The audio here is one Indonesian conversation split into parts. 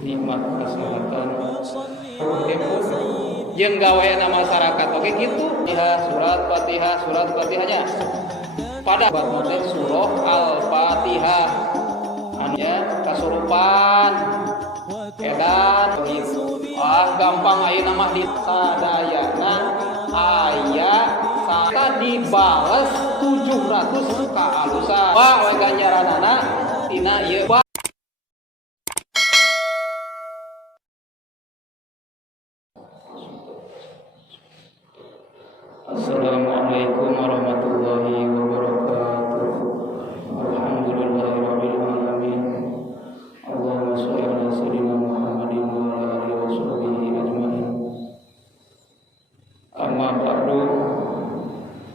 nikmat kesehatan jeung gaweana masyarakat oke gitu ya surat Fatihahnya pada teh surah Al-Fatihah anya kasurupan edan gitu gampang ayeuna mah di sadayana aya saka dibales 700 ka alusan we ganjaranana tina ieu Assalamualaikum warahmatullahi wabarakatuh. Alhamdulillahirabbil alamin. Allahumma shalli ala sayyidina Muhammadin wa ala alihi washabihi ajmain. Amma ba'du.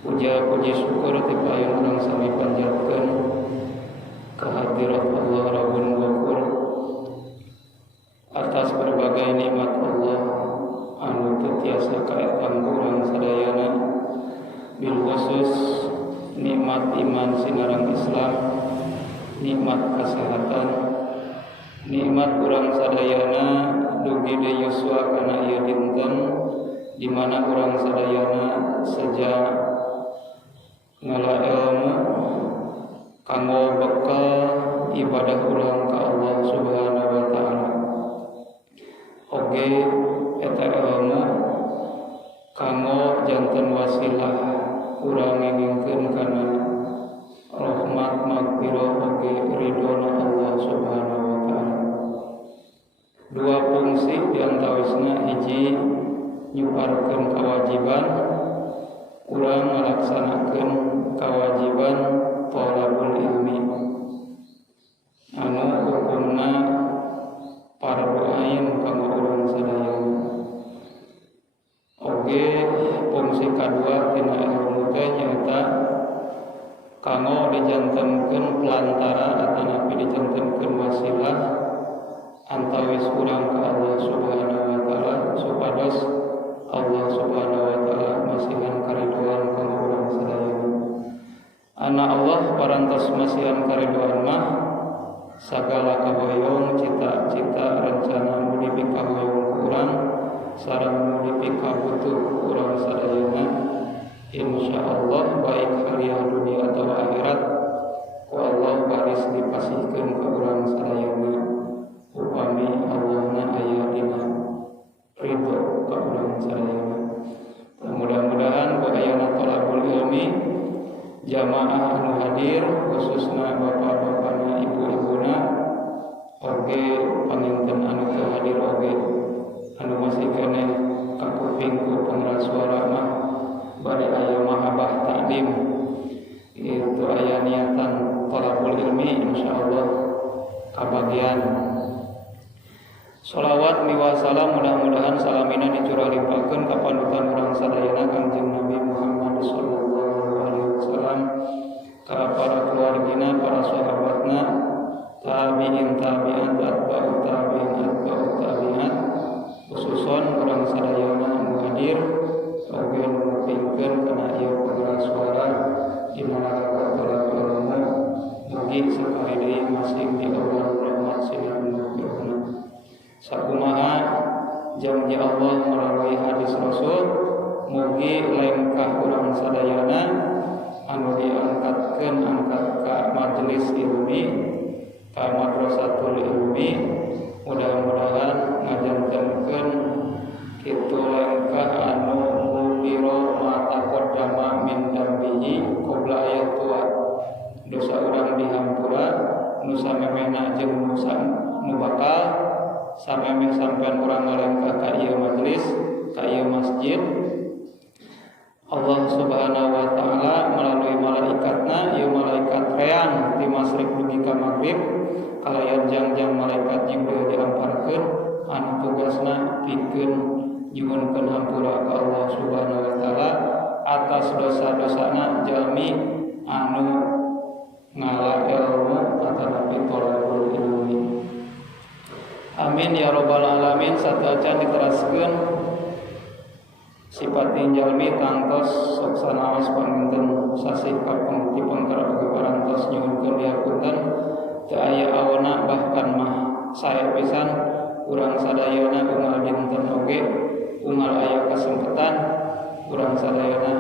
Puji syukur ti paeung urang sami panjatkeun ka hadirat Allah Rabbul Ghafur atas berbagai nikmat Allah anu teu tiasa kaetan urang sadayana bil khusus nikmat iman sinarang Islam, nikmat kesehatan, nikmat urang sadayana dugi deui yuswa kana ieu dinten di mana urang sadayana saja ngala ilmu kanggo bekal ibadah urang ka Allah Subhanahu wa taala. Oge eta ilmu kanggo janten wasilah urang ngengkeun kana rahmat magfirah oge ridhona Allah Subhanahu wa taala. Dua fungsi diantawisna hiji nyuparkeun kewajiban urang ngalaksanakeun kewajiban thalabul ilmi anu hukumna fardhu ain kanggo urang sadayana. Oge fungsi kadua tina ilmu teh nyaeta kanggo dijantenkeun pelantara atanapi dijantenkeun wasilah antawis urang ka Allah Subhanahu wa taala supados Allah Subhanahu wa taala masihan kariduan kanggo urang sadayana. Ana Allah parantos masihan kariduan mah sagala kahoyong cita-cita rencana mudi pikahoyong urang sareng mudi pikabutuh urang sadayana insyaallah baik haria dunia atau akhirat ku Allah baris dipasihkeun ka urang sadayana upami Allahna aya dina ridho ka urang sadayana. Mudah-mudahan ku ayana thalabul ilmi jamaah anu hadir khususna bapak-bapana ibu-ibuna oge panginten anu teu hadir oge anu masih keneh kakupingku pengeras suara mah bade aya mahabah takdim itu aya niatan thalabul ilmi insyaallah kabagian. Sholawat miwa salam mudah-mudahan salamina dicurah limpakeun ka panutan urang sadayana Kangjeng Nabi Muhammad sallallahu alaihi wasallam ka para keluargina, para sahabatna, tabi'in tabi'at, atba'ut tabi'in atba'ut tabi'at, khususon urang sadayana anu hadir oge numupingkeun kana ieu pengeras suara dina rangka thalabul ilmu mugi sakali deui masih di Allah rahmat sinar nuhun. Sakumaha janji Allah melalui hadis Rasul mugi lengkah urang sadayana anu diangkatkeun angkat ka majelis ilmi ka madrasatul ilmi mudah-mudahan ngajantenkeun kitu lengkah anu mubiro mata qaddama min dambihi qabla ayat tua dosa urang dihampura nu samemehna jeung nu bakal sampai sampean urang ngalengkah ka ieu majelis ka ieu masjid. Allah Subhanahu wa taala melalui malaikatna ieu malaikat reang di masrik dugi ka magrib kalayan jangjang malaikat Jibril diamparkeun anu tugasna pikeun nyuhunkeun hampura ka Allah Subhanahu wa taala atas dosa-dosana jalmi anu ngala ilmu atanapi thalabul ilmi. Amin ya rabbal alamin. Sadacan diteraskeun sifat jalmi tangtos sok sanaos panginten sasih kapung dipengker ugi parantos nyuhunkeun dihapunten teu aya awana bahkan mah sae pisan urang sadayana unggal dinten oge unggal aya kasempatan urang sadayana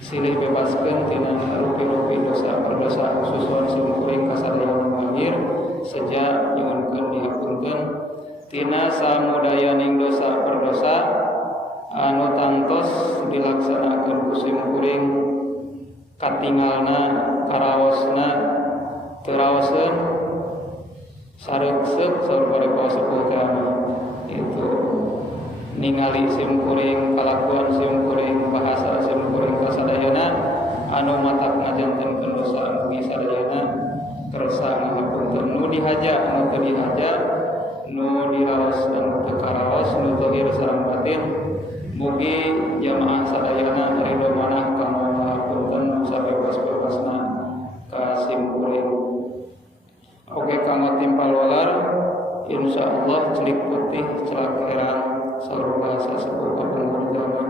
silih bebaskeun tina rupi-rupi dosa berdosa khususna sumkuring kasadayana mahir seja nyuhunkeun dihapunten tina samudayaning dosa berdosa anu tantos dilaksanakeun ku sumkuring katingalna karaosna teu raoseun sareuk-seuk sababaraha sepuh teh itu ningali simkuring kalakuan simkuring bahasa simkuring kasadayana anu matak ngajantenkeun dosa mugi sadayana kersa ngahapunten nu dihaja nu teu dihaja nu diraos dan teu karaos nu zahir sareng batin mugi jamaah sadayana ridho manah kana ngahapunten nu sabebas-bebasna ka simkuring oge kanggo timpal walar insyaallah celik putih celak heran saur bahasa sepuh kapungkurjana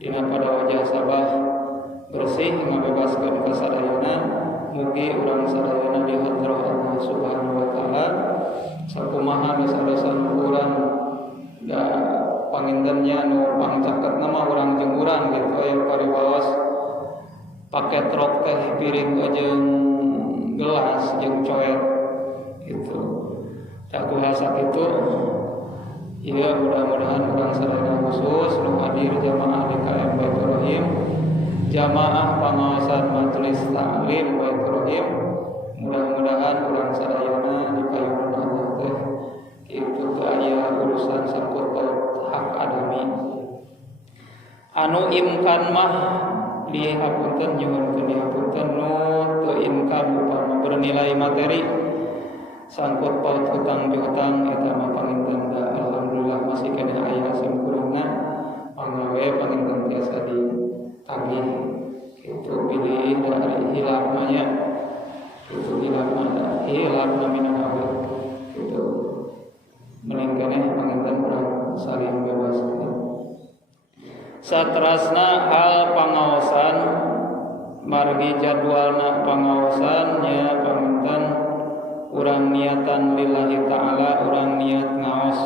dina pada wajah sabah bersih ngabebaskeun kasadayana mugi urang sadayana di hadrah Allah Subhanahu wa taala sakumaha dosa-dosa urang da pangintennya nu pangcaketna mah urang jeung urang gitu aya paribaos paket rok teh piring jeung gelas jeung coet gitu tak kuasa itu ya mudah-mudahan urang sadayana khusus nu hadir jamaah DKM Baitur Rahim jamaah pengawasan majelis taklim Baitur Rahim mudah-mudahan urang sadayana dipayungan Allah teh kitu teu aya urusan sangkut paut hak adami anu imkan mah dihapunten nyuhunkeun dihapunten nu teu imkan upama bernilai materi sangkut paut hutang piutang eta mah panginten da alhamdulillah masih kena aya simkurungna panggawe panginten tiasa ditagih kitu pilih dari hilaf mah nya kitu hilaf mah minangabeh kitu mending keneh panginten urang saling bebas saterasna hal pangaosan margi jadwalna pangaosan nya panginten urang niatan lillahi ta'ala urang niat ngaos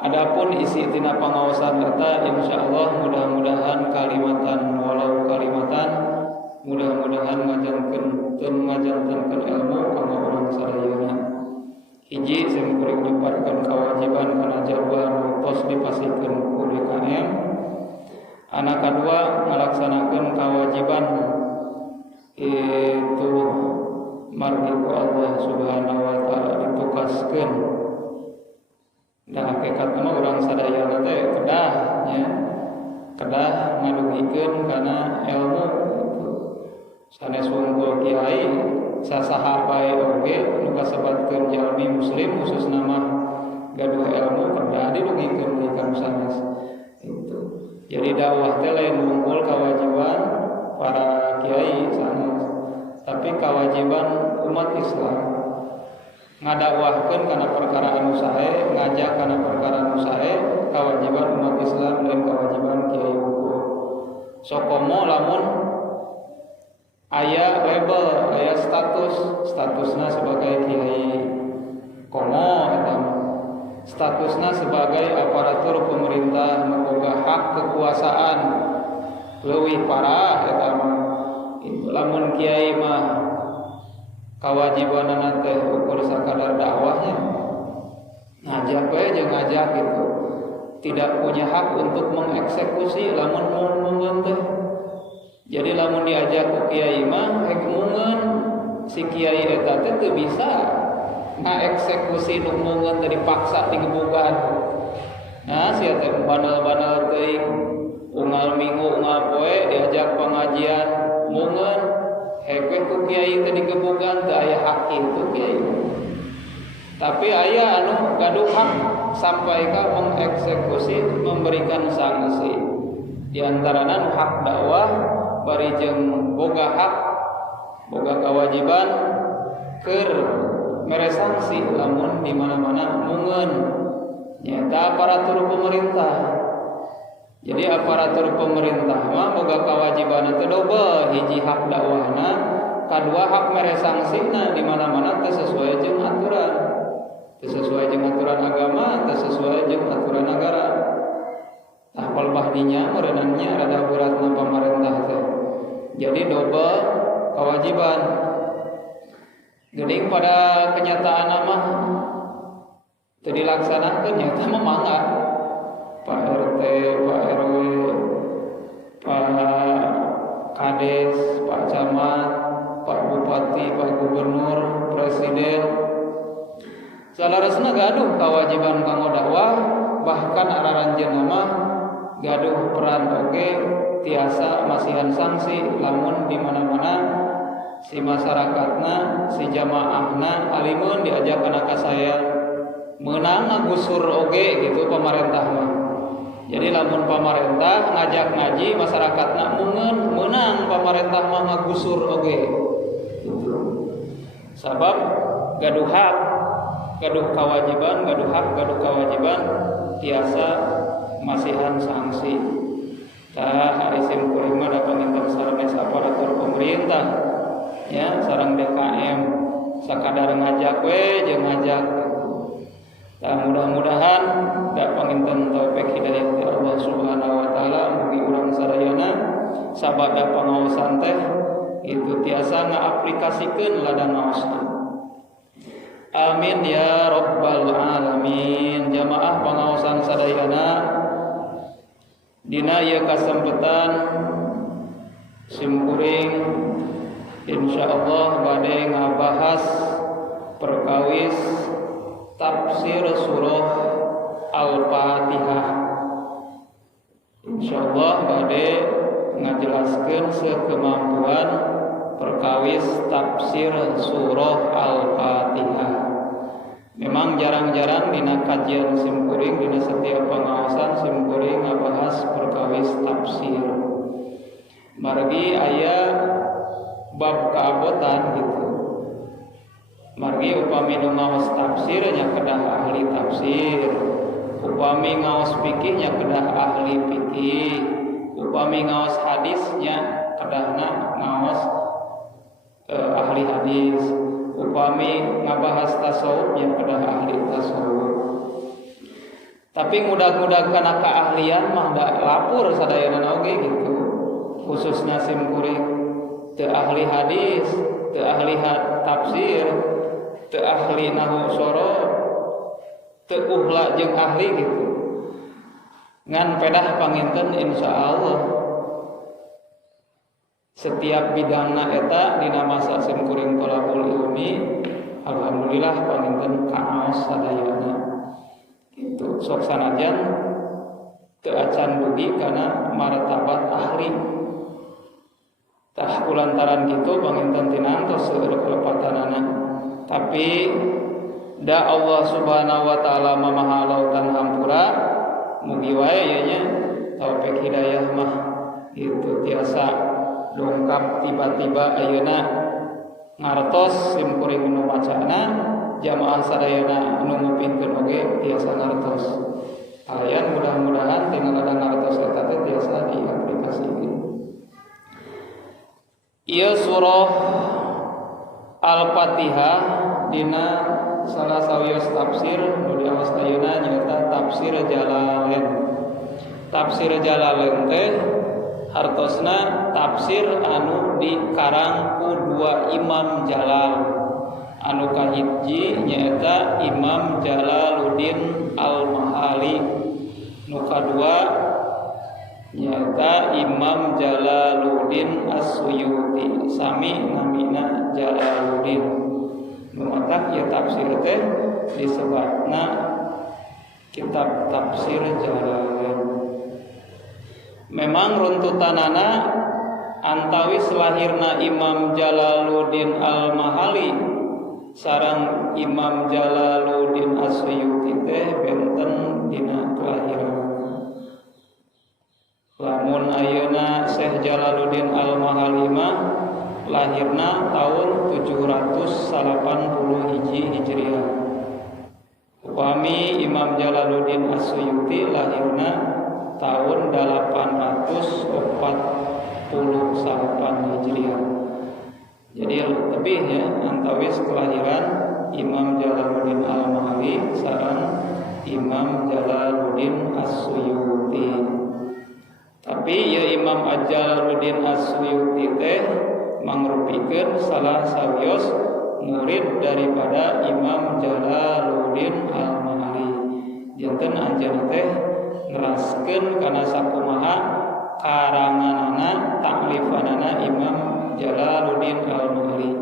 adapun isi tina pangaosan eta insyaallah mudah-mudahan kalimatan walau kalimatan mudah-mudahan ngajantenkeun ilmu kanggo urang sadayana hiji simkuring diparkeun kewajiban kana jadwal tos dipasikeun ku DKM anak kadua ngalaksanakeun kewajiban itu margi ku Allah Subhanahu wa taala ditukaskeun da hakikat mah urang sadayana teh kedah nya kedah ngadugikeun kana ilmu sanes unggul kiai sasaha bae oge nu kasebatkeun jalmi muslim khususna mah gaduh ilmu kedah didugikeun di kana sanes itu jadi dakwah teh lain unggul kewajiban para kiai sanes tapi kewajiban umat Islam ngadakwahkeun kana perkara anu sae ngajak kana perkara anu sae kewajiban umat Islam dan kewajiban kiai unggul sokomo lamun aya label aya statusna sebagai kiai komo eta statusna sebagai aparatur pemerintah memboga hak kekuasaan leuwih parah eta lamun kiai mah kawajibanana teh ukur sakadar dakwahnya ngajak we jeung ngajak gitu tidak punya hak untuk mengeksekusi lamun munggeun teh jadi lamun diajak ku kiai mah hek munggeun si kiai eta teh teu bisa ngaeksekusi nu munggeun teh dipaksa digebugan nah sia teh banal-banal teuing unggal minggu unggal poe diajak pengajian munggeun heke ku kiai teh digebugan teu aya hak kitu kiai tapi aya anu gaduh hak sampai ka mengeksekusi memberikan sanksi di antarana hak dakwah bari jeung boga hak boga kewajiban keur mere sanksi lamun di mana-mana munggeun nyata aparatur pemerintah. Jadi aparatur pemerintah mah boga kewajiban teu double, hiji hak dakwahna, kadua hak mere sangsina di mana-mana teu sesuai jeung aturan. teu sesuai jeung aturan agama, teu sesuai jeung aturan negara. Tah palbah dinya meureunannya rada beratna pamarentah teh. Jadi double kewajiban. Geuning pada kenyataan mah teu dilaksanakeun nya teh mangga. Pak RT, Pak RW, Pak Kades, Pak Camat, Pak Bupati, Pak Gubernur, Presiden, salarasna gaduh kewajiban kanggo dakwah, bahkan araranjeunna mah gaduh peran oge tiasa masihan sanksi lamun di mana-mana si masyarakatna, si jamaahna alimun diajak kana kasaya meunang ngagusur oge gitu pamarentah mah. Jadi lamun pamarentah ngajak ngaji masyarakatna meunang pamarentah mah ngagusur oge. Sabab gaduh hak, gaduh kewajiban, gaduh hak, gaduh kewajiban tiasa masihan sanksi. Tah hari sim kuring mah da panginten sanes aparatur pemerintah ya sareng DKM sakadar ngajak we jeung ngajak. Tah mudah-mudahan da panginten taufik hidayah ti Allah Subhanahu wa taala mugi urang sadayana sabada pangaosan teh itu tiasa ngaaplikasikeun ladang ngaosna. Amin ya rabbal alamin. Jamaah pangaosan sadayana dina ieu kasempetan simkuring insyaallah bade ngabahas perkawis tafsir surah Al-Fatihah. Insyaallah bade ngajelaskeun sakemampuan perkawis tafsir surah Al-Fatihah. Memang jarang-jarang dina kajian simkuring dina setiap pengawasan simkuring ngabahas perkawis tafsir. Margi aya bab keabotan gitu. Margi upami nu ngaos tafsir nya kedah ahli tafsir, upami ngaos fikih nya kedah ahli fikih, upami ngaos hadis nya kedahna ngaos ahli hadis, upami ngabahas tasawuf nya kedah ahli tasawuf. Tapi mudah-mudahan kana keahlian mah da lapur sadayana oge gitu. Khususna simkuring teu ahli hadis, teu ahli tafsir, teu ahli nahwu sorok, teu uhla jeung ahli gitu. Ngan pedah panginten insyaallah setiap bidangna eta dina masa simkuring thalabul ilmi alhamdulillah panginten kaos sadayana. Itu sok sanajan teu acan dugi kana martabat ahli. Tah kulantaran kitu panginten tinantos seueur kelepatanana. Tapi da Allah Subhanahu wa taala mamaha lautan hampura mugi wae ye nya taufik hidayah mah itu tiasa dongkap tiba-tiba ayeuna ngartos simkuring nu macana jamaah sadayana nu ngupingkeun oge tiasa ngartos. Ayan mudah-mudahan tinggal ada ngartos eta teh tiasa diaplikasikeun. Ieu surah Al-Fatihah dina salah sawios tafsir nu diaos ayeuna nyaeta tafsir Jalalain. Tafsir Jalalain teh hartosna tafsir anu dikarang ku dua Imam Jalal. Anu kahiji nyaeta Imam Jalaluddin Al-Mahali. Nu kadua nyaeta Imam Jalaluddin As-Suyuti. Sami namina Jalaluddin. Numatak ya tafsir teh disebutna kitab tafsir Jalalain. Memang runtutanana antawis lahirna Imam Jalaluddin Al-Mahali sareng Imam Jalaluddin As-Suyuti teh benten dina kelahiran. Lamun ayeuna Syekh Jalaluddin Al-Mahali mah lahirna tahun 780 Hijriah. Upami Imam Jalaluddin As-Suyuti lahirna tahun 848 Hijriah. Jadi lebih ya antawis kelahiran Imam Jalaluddin Al-Mahali Imam Jalaluddin As-Suyuti. Tapi ya Imam Jalaluddin As-Suyuti teh mangrupikeun salah sawios murid daripada Imam Jalaluddin Al-Mahalli. Janten anjeunna teh neraskeun kana sakumaha karanganana taklifanana Imam Jalaluddin Al-Mahalli.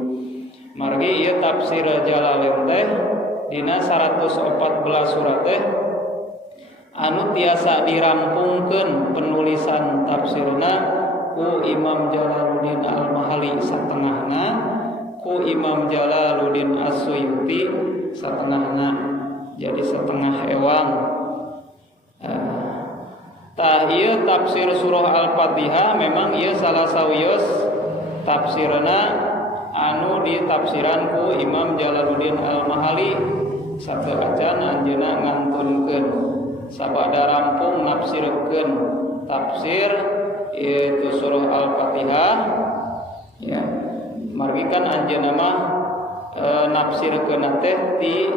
Margi ieu tafsir Jalalain teh dina 114 surat teh anu tiasa dirampungkeun penulisan tafsirna ku Imam Jalaluddin Al-Mahalli satengahna, ku Imam Jalaluddin As-Suyuti satengahna, jadi setengah ewang. Tah ieu tafsir surah Al-Fatihah memang ieu salah sawios tafsirna anu ditafsiran ku Imam Jalaluddin Al-Mahalli. Sabeul acan anjeunna ngantunkeun sabada rampung nafsirkeun tafsir itu surah Al-Fatihah ya. Margi kan anjeunna mah nafsirkeun teh ti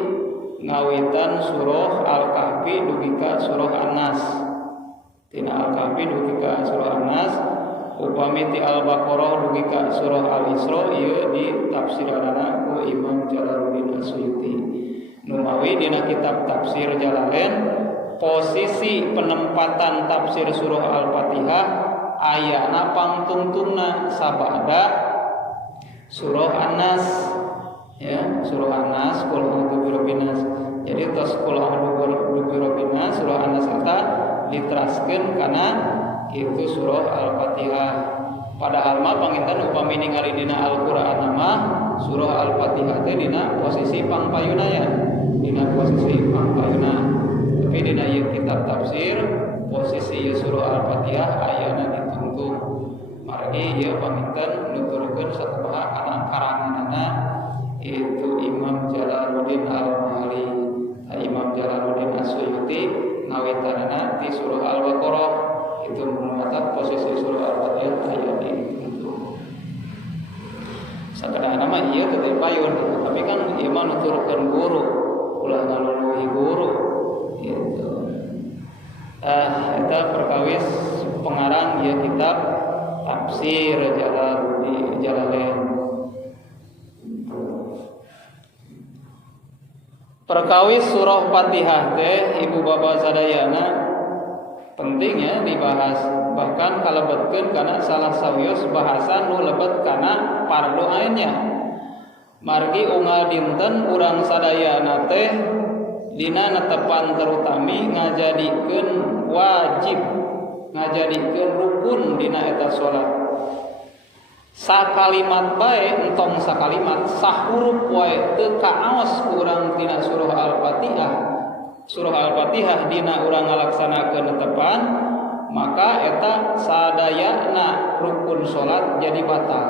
ngawitan surah Al-Kahfi dugi ka surah An-Nas. Tina Al-Kahfi dugi ka surah An-Nas, upami ti Al-Baqarah dugi ka surah Al-Isra ieu ditafsiranna ku Imam Jalaluddin As-Suyuti. Numawi dina kitab tafsir Jalalain posisi penempatan tafsir surah Al-Fatihah ayana pangtungtungna sabada surah An-Nas ya, surah An-Nas qul a'udzu birabbin nas. Jadi tos qul a'udzu birabbin nas surah An-Nas eta diteraskeun kana itu surah Al-Fatihah. Padahal mah panginten upami ningali dina Al-Qur'an mah surah Al-Fatihah teh dina posisi pangpayuna ya, dina posisi pangpayuna. Tapi dina ieu kitab tafsir posisi ieu surah Al-Fatihah ayana ditungtung. Margi ieu panginten nuturkeun sakumaha kana karanganana itu Imam Jalaluddin Al-Mahalli. Imam Jalaluddin As-Suyuti ngawitanana ti surah Al-Baqarah itu menurut posisi surah Al-Fatihah aya di itu. Sakadahana mah ieu teh payun, tapi kan ieu mah nuturkeun guru, ulah ngaluluhi guru gitu. Eta perkawis pengarang ieu kitab tafsir Jalalain. Perkawis surah Fatihah teh ibu bapak sadayana penting ya dibahas, bahkan kalebetkeun kana salah sawios bahasan nu lebet kana fardu ainnya. Margi unggal dinten urang sadayana teh dina netepan terutami ngajadikeun wajib, ngajadikeun rukun dina eta salat. Sakalimat bae entong sakalimat sahuruf wae teu kaos urang dina surah Al-Fatihah. Surah Al-Fatihah dina urang ngalaksanakeun netepan, maka eta sadayana rukun salat jadi batal.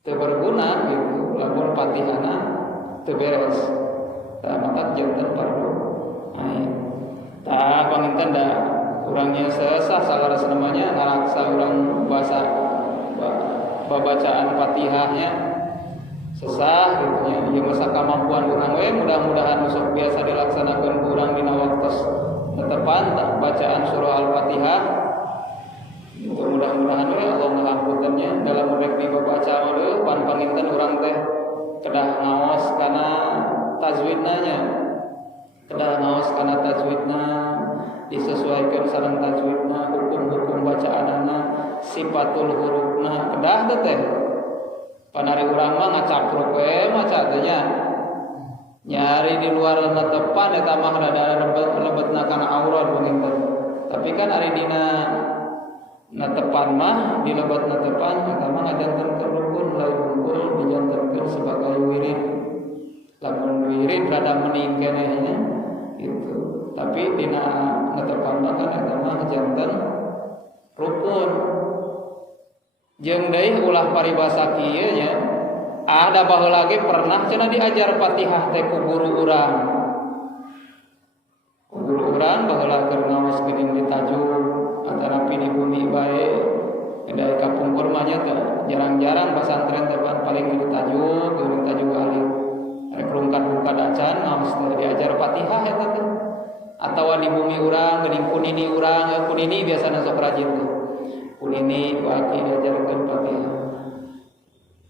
Teu berguna gitu lamun Fatihahna teu beres. Tah maka janten fardu ain. Tah panginten da urang nya sesah salaras namanya ngaraksa urang bahasa babacaan Fatihahnya sesah gitu nya. Ieu masa kamampuan urang we mudah-mudahan sok biasa dilaksanakeun urang dina waktos netepan bacaan surah Al-Fatihah. Itu mudah-mudahan we Allah ngahampunkeunnya dalam rek dibaca mah pan panginten urang teh kedah ngaos kana tajwidna nya. Kedah ngaos kana tajwidna disesuaikan sareng tajwidna, hukum-hukum bacaanana, sifatul hurufna kedah teh. Panari urang mah ngacapruk we maca teh nya. Nyari di luar netepan eta mah rada lebetna kana aurat panginten. Tapi kan ari dina netepan mah di lebet netepan eta mah ngajanten rukun lain unggul dijantenkeun sebagai wirid. Lamun wirid rada mending keneh nya gitu. Tapi dina netepan mah kan eta mah janten rukun. Jeung deui ulah paribasa kieu nya ada baheula ge pernah cenah diajar Fatihah teh ku guru urang. Ku guru urang baheula keur ngaos geuning ditajud antara pini bumi bae da kapungkur mah nya teh jarang-jarang pasantren teh paling ditajud alif. Rek rungkat-rungkat acan ngaos teh diajar Fatihah eta teh. kunini urang, kunini biasana sok rajin tuh. Kunini ku aki diajarkeun Fatihah.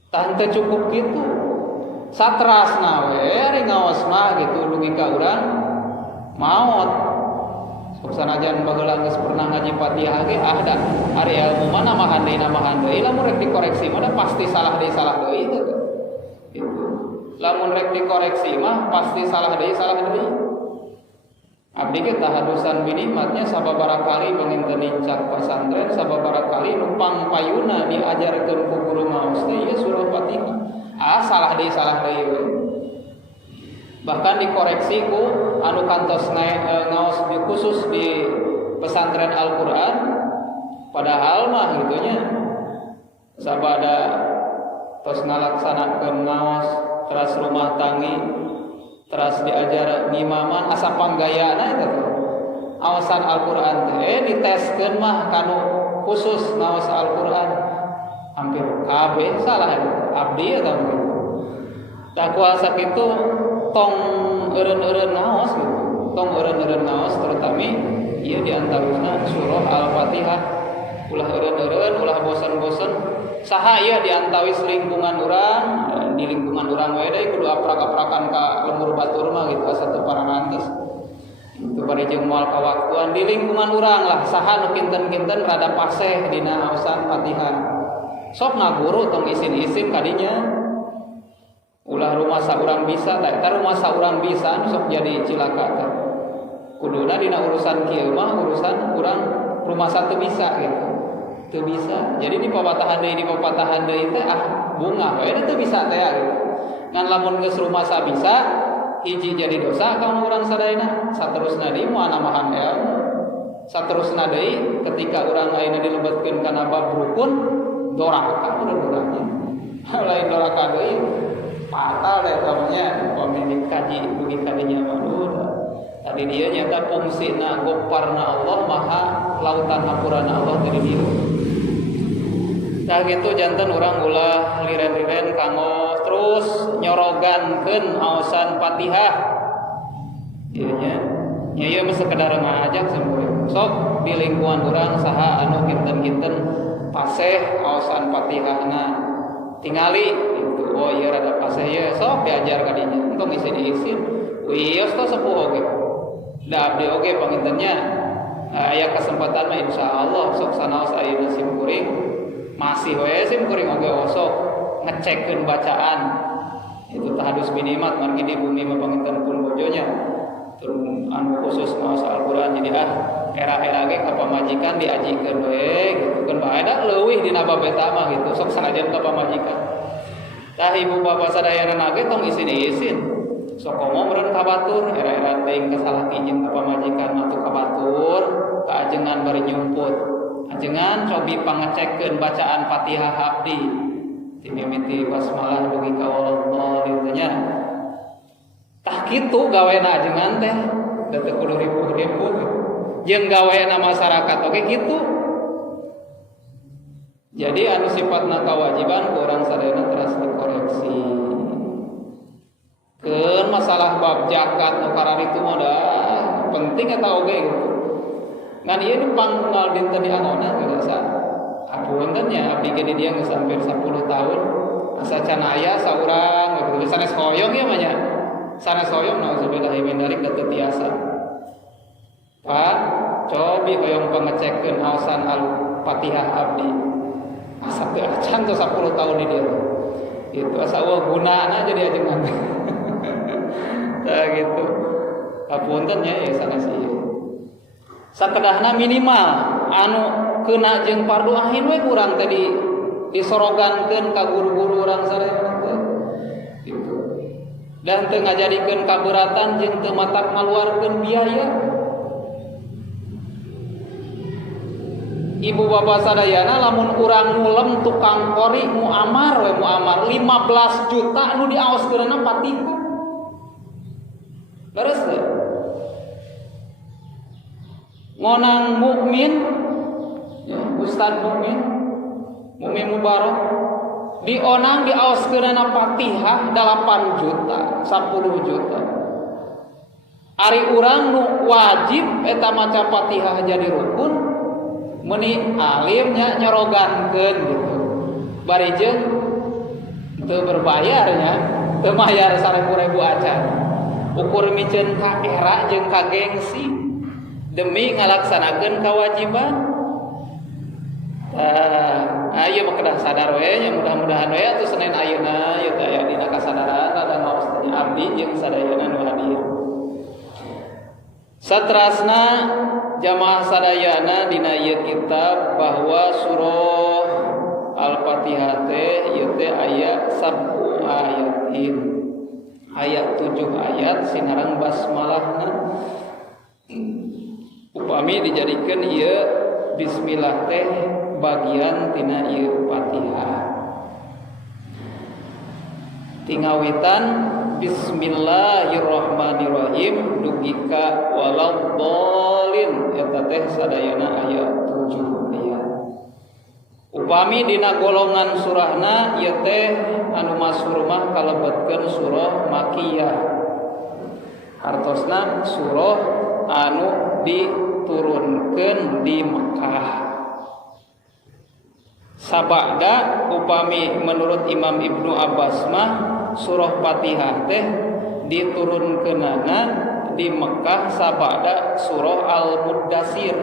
Tah teu cukup kitu. Satrasna we ari ngaos mah gitu dugi ka urang maot. Sok sanajan baheula geus pernah ngaji Fatihah ge ada. Ari ilmu mana mah handai lamun rek dikoreksi mah pasti salah deui gitu. Gitu. Lamun rek dikoreksi mah pasti salah deui. Abdi ge tahadusan binimatnya sababaraha kali panginten incak pasantren, sababaraha kali numpang payuna diajarkeun ku guru maos teh ieu surah Fatihah. Salah deui we. Bahkan dikoreksi ku anu kantos ngaos di khusus di pesantren Al-Qur'an, padahal mah gitunya sabada tos ngalaksanakeun ngaos teras rumah tanggi teras diajar ngimaman asa panggayana itu awasan Al-Qur'an teh diteskeun mah kanu khusus ngaos Al-Qur'an hampir kabeh salah abdi eta mungkin. Tah kuasa kitu tong eureun-eureun ngaos gitu. Tong eureun-eureun ngaos terutama ieu di antarana surah Al-Fatihah. Ulah eureun-eureun, ulah bosan-bosan saha ieu diantawis lingkungan urang, di lingkungan urang we deui kudu aprak-aprakan ka lemur batur mah gitu asa teu parangantos. Itu bari jeung moal kawaktuan di lingkungan urang lah saha nu kinten-kinten rada paseh dina aosan Fatihah. Sok ngaguru tong isin-isin kadinya. Ulah rumah saurang bisa, eta rumah saurang bisa sok jadi cilaka teh. Kuduna dina urusan kieu mah urusan urang rumah satu bisa gitu. Teu bisa. Jadi di papatahan deui teh bunga we teu bisa teh gitu. Ngan lamun geus rumah sabisa hiji jadi dosa ka urang sadayana, saterusna deui moal namahan ilmu. Saterusna deui ketika urang ayeuna dilebetkeun kana bab rukun doraka urang-urangnya. Lain doraka deui fatal deh namanya pemilik kaji dugi kadinya mah tadi dia nyata fungsina goparna Allah maha lautan hampurana Allah dari dia. Tah gitu janten urang ulah liren-liren kanggo terus nyorogankeun aosan Fatihah. Ieu nya. Nya ieu mah sekedar ngajak semua. Sok di lingkungan urang saha anu kinten-kinten paseh aosan Fatihahna. Tingali gitu. Oh iya rada paseh ieu sok diajar ka dinya. Entong isin-isin. Wios to sepuh oge. Da abdi oge pangintennya aya kesempatan mah insyaallah sok sanaos ayeuna sim kuring masih we sim kuring oge osok ngecekeun bacaan itu tahadus binimat margi di bumi mah panginten pun bojonya turun anu khusus maos Al-Qur'an jadi era-era ge ka pamajikan diajikeun we gitu kan bae da leuwih dina bab eta mah gitu sok sanajan ka pamajikan tah ibu bapak sadayana ge tong isin-isin sok komo meureun ka batur era-era teuing kasalaki jeung ka pamajikan matu ka batur ka ajengan bari nyumput ajengan cobi pangecekeun bacaan Fatihah abdi ti mimiti basmalah dugi ka Allah dieu nya tah kitu gawena ajengan teh da teu kudu ripuh-ripuh jeung gawena masyarakat oge kitu. Jadi anu sifatna kewajiban ku urang sadayana teras dikoreksi. Keun masalah bab zakat nu kararitu mah penting eta oge gitu. Ngan ieu nu panggal dinten diangona geus apunten nya abdi ge di dieu geus hampir 10 tahun. Asa can aya saurang gitu. Sanes hoyong ieu mah nya. Sanes hoyong nauzubillah min dzalik da teu tiasa. Pak, cobi hoyong pangecekeun aosan Al-Fatihah abdi. Asa teu acan tuh 10 tahun di dieu. Gitu asa gunana jadi ajengan. Tah gitu. Apunten nya ya sanes ieu. Sakedahna minimal anu keuna jeung fardu ain we kurang tadi disorogankeun ka guru-guru urang sadayana teh. Gitu. Dan teu ngajadikeun kaberatan jeung teu matak ngaluarkeun biaya. Ibu bapak sadayana lamun urang mulem tukang kori muamar 15 juta anu diaoskeunna Fatihah. Beres teh. Ngonang mukmin ya, Ustaz mukmin mubarak dionang diaoskeunna Fatihah 8 juta 10 juta Ari urang nu wajib eta maca Fatihah jadi rukun meuni alimnya nyorogankeun gitu. Bari jeung teu berbayarnya, teu mayar 1000 acan. Ukur miceun ka era jeung ka gengsi demi ngalaksanakeun kewajiban. Ayo mah kedah sadar we nya mudah-mudahan we atuh Senin ayeuna ieu teh aya dina kasadaran ada ngaos abdi jeung sadayana nu hadir. Satrasna jamaah sadayana dina ieu kitab bahwa surah Al-Fatihah teh ieu teh aya 10 ayatin. Aya 7 ayat sinareng basmalahna. Upami dijadikeun ieu bismillah teh bagian tina ieu Fatihah. Tingawitan Bismillahirrahmanirrahim dugika waladhdallin eta teh sadayana aya 7 ayat. Upami dina golongan surahna ieu teh anu masyhur mah kalebetkeun surah Makkiyah. Hartosna surah anu diturunkeun di Mekah. Sabada upami menurut Imam Ibnu Abbas mah surah Fatihah teh diturunkeunana di Mekah sabada surah Al-Muddatsir.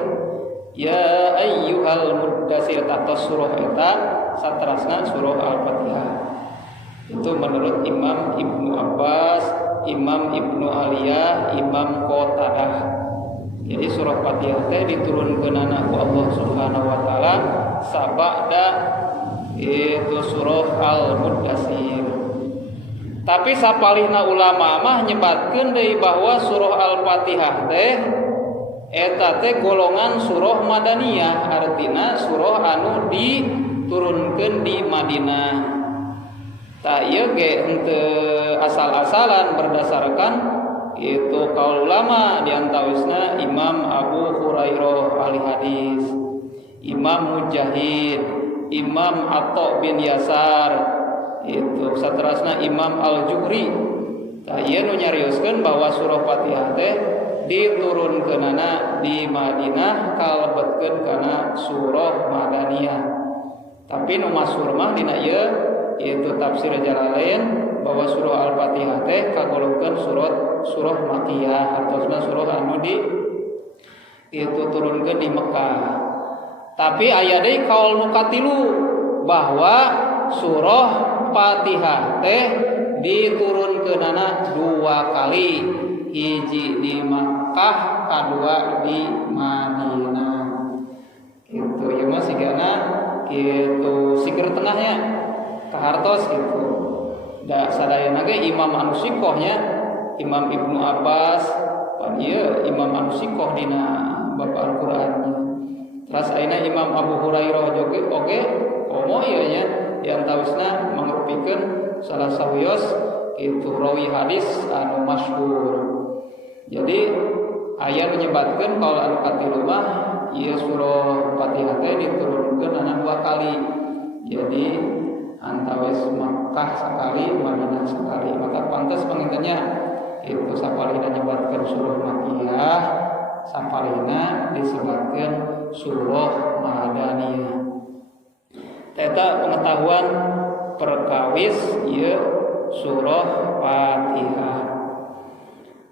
Ya ayyuhal muddatsir atau surah eta saterasna surah Al-Fatihah. Itu menurut Imam Ibnu Abbas, Imam Ibnu Aliyah, Imam Qatadah. Jadi surah Fatihah teh diturunkeunana ku Allah Subhanahu wa taala sabada itu surah Al-Muddatsir. Tapi sapalihna ulama mah nyebatkeun deui bahwa surah Al-Fatihah teh eta teh golongan surah Madaniyah, artina surah anu diturunkeun di Madinah. Ta ieu ge henteu asal-asalan berdasarkan itu kaul ulama diantawisna Imam Abu Hurairah ahli hadis, Imam Mujahid, Imam Atha bin Yasar, itu saterasna Imam Al-Jukri. Tah ieu nu nyarioskeun bahwa surah Fatihah teh diturunkeunana di Madinah kalebetkeun kana surah Madaniyah. Tapi nu masyhur mah dina ieu yaitu tafsir Jalalain bahwa surah Al-Fatihah teh kagolongkeun surah Makkiyah atosna surah anu itu turunkeun di Mekah. Tapi aya deui kaul nu katilu bahwa surah Fatihah teh diturunkeunana 2 kali, hiji di Makkah, kadua di Madinah. Itu ya mah sigana kitu siker tengahnya kahartos gitu. Da sadayana ge imam anu sikohnya Imam Ibnu Abbas, pan ieu imam anu sikoh dina bab Al-Qur'an. Terus ayeuna Imam Abu Hurairah joge oge komo ieu nya diantawisna mangrupikeun salah sawios itu rawi hadis anu masyhur. Jadi aya menyebutkeun kalau anu katilu mah ieu surah Fatihah teh diturunkeun ana 2 kali. Jadi antawis Makkah sekali, Madinah sekali. Maka pantas pengingatnya itu sapalihna nyebatkeun surah Makkiyah, sapalihna disebutkeun surah Madaniyah. Eta pengetahuan perkawis ieu surah Fatihah.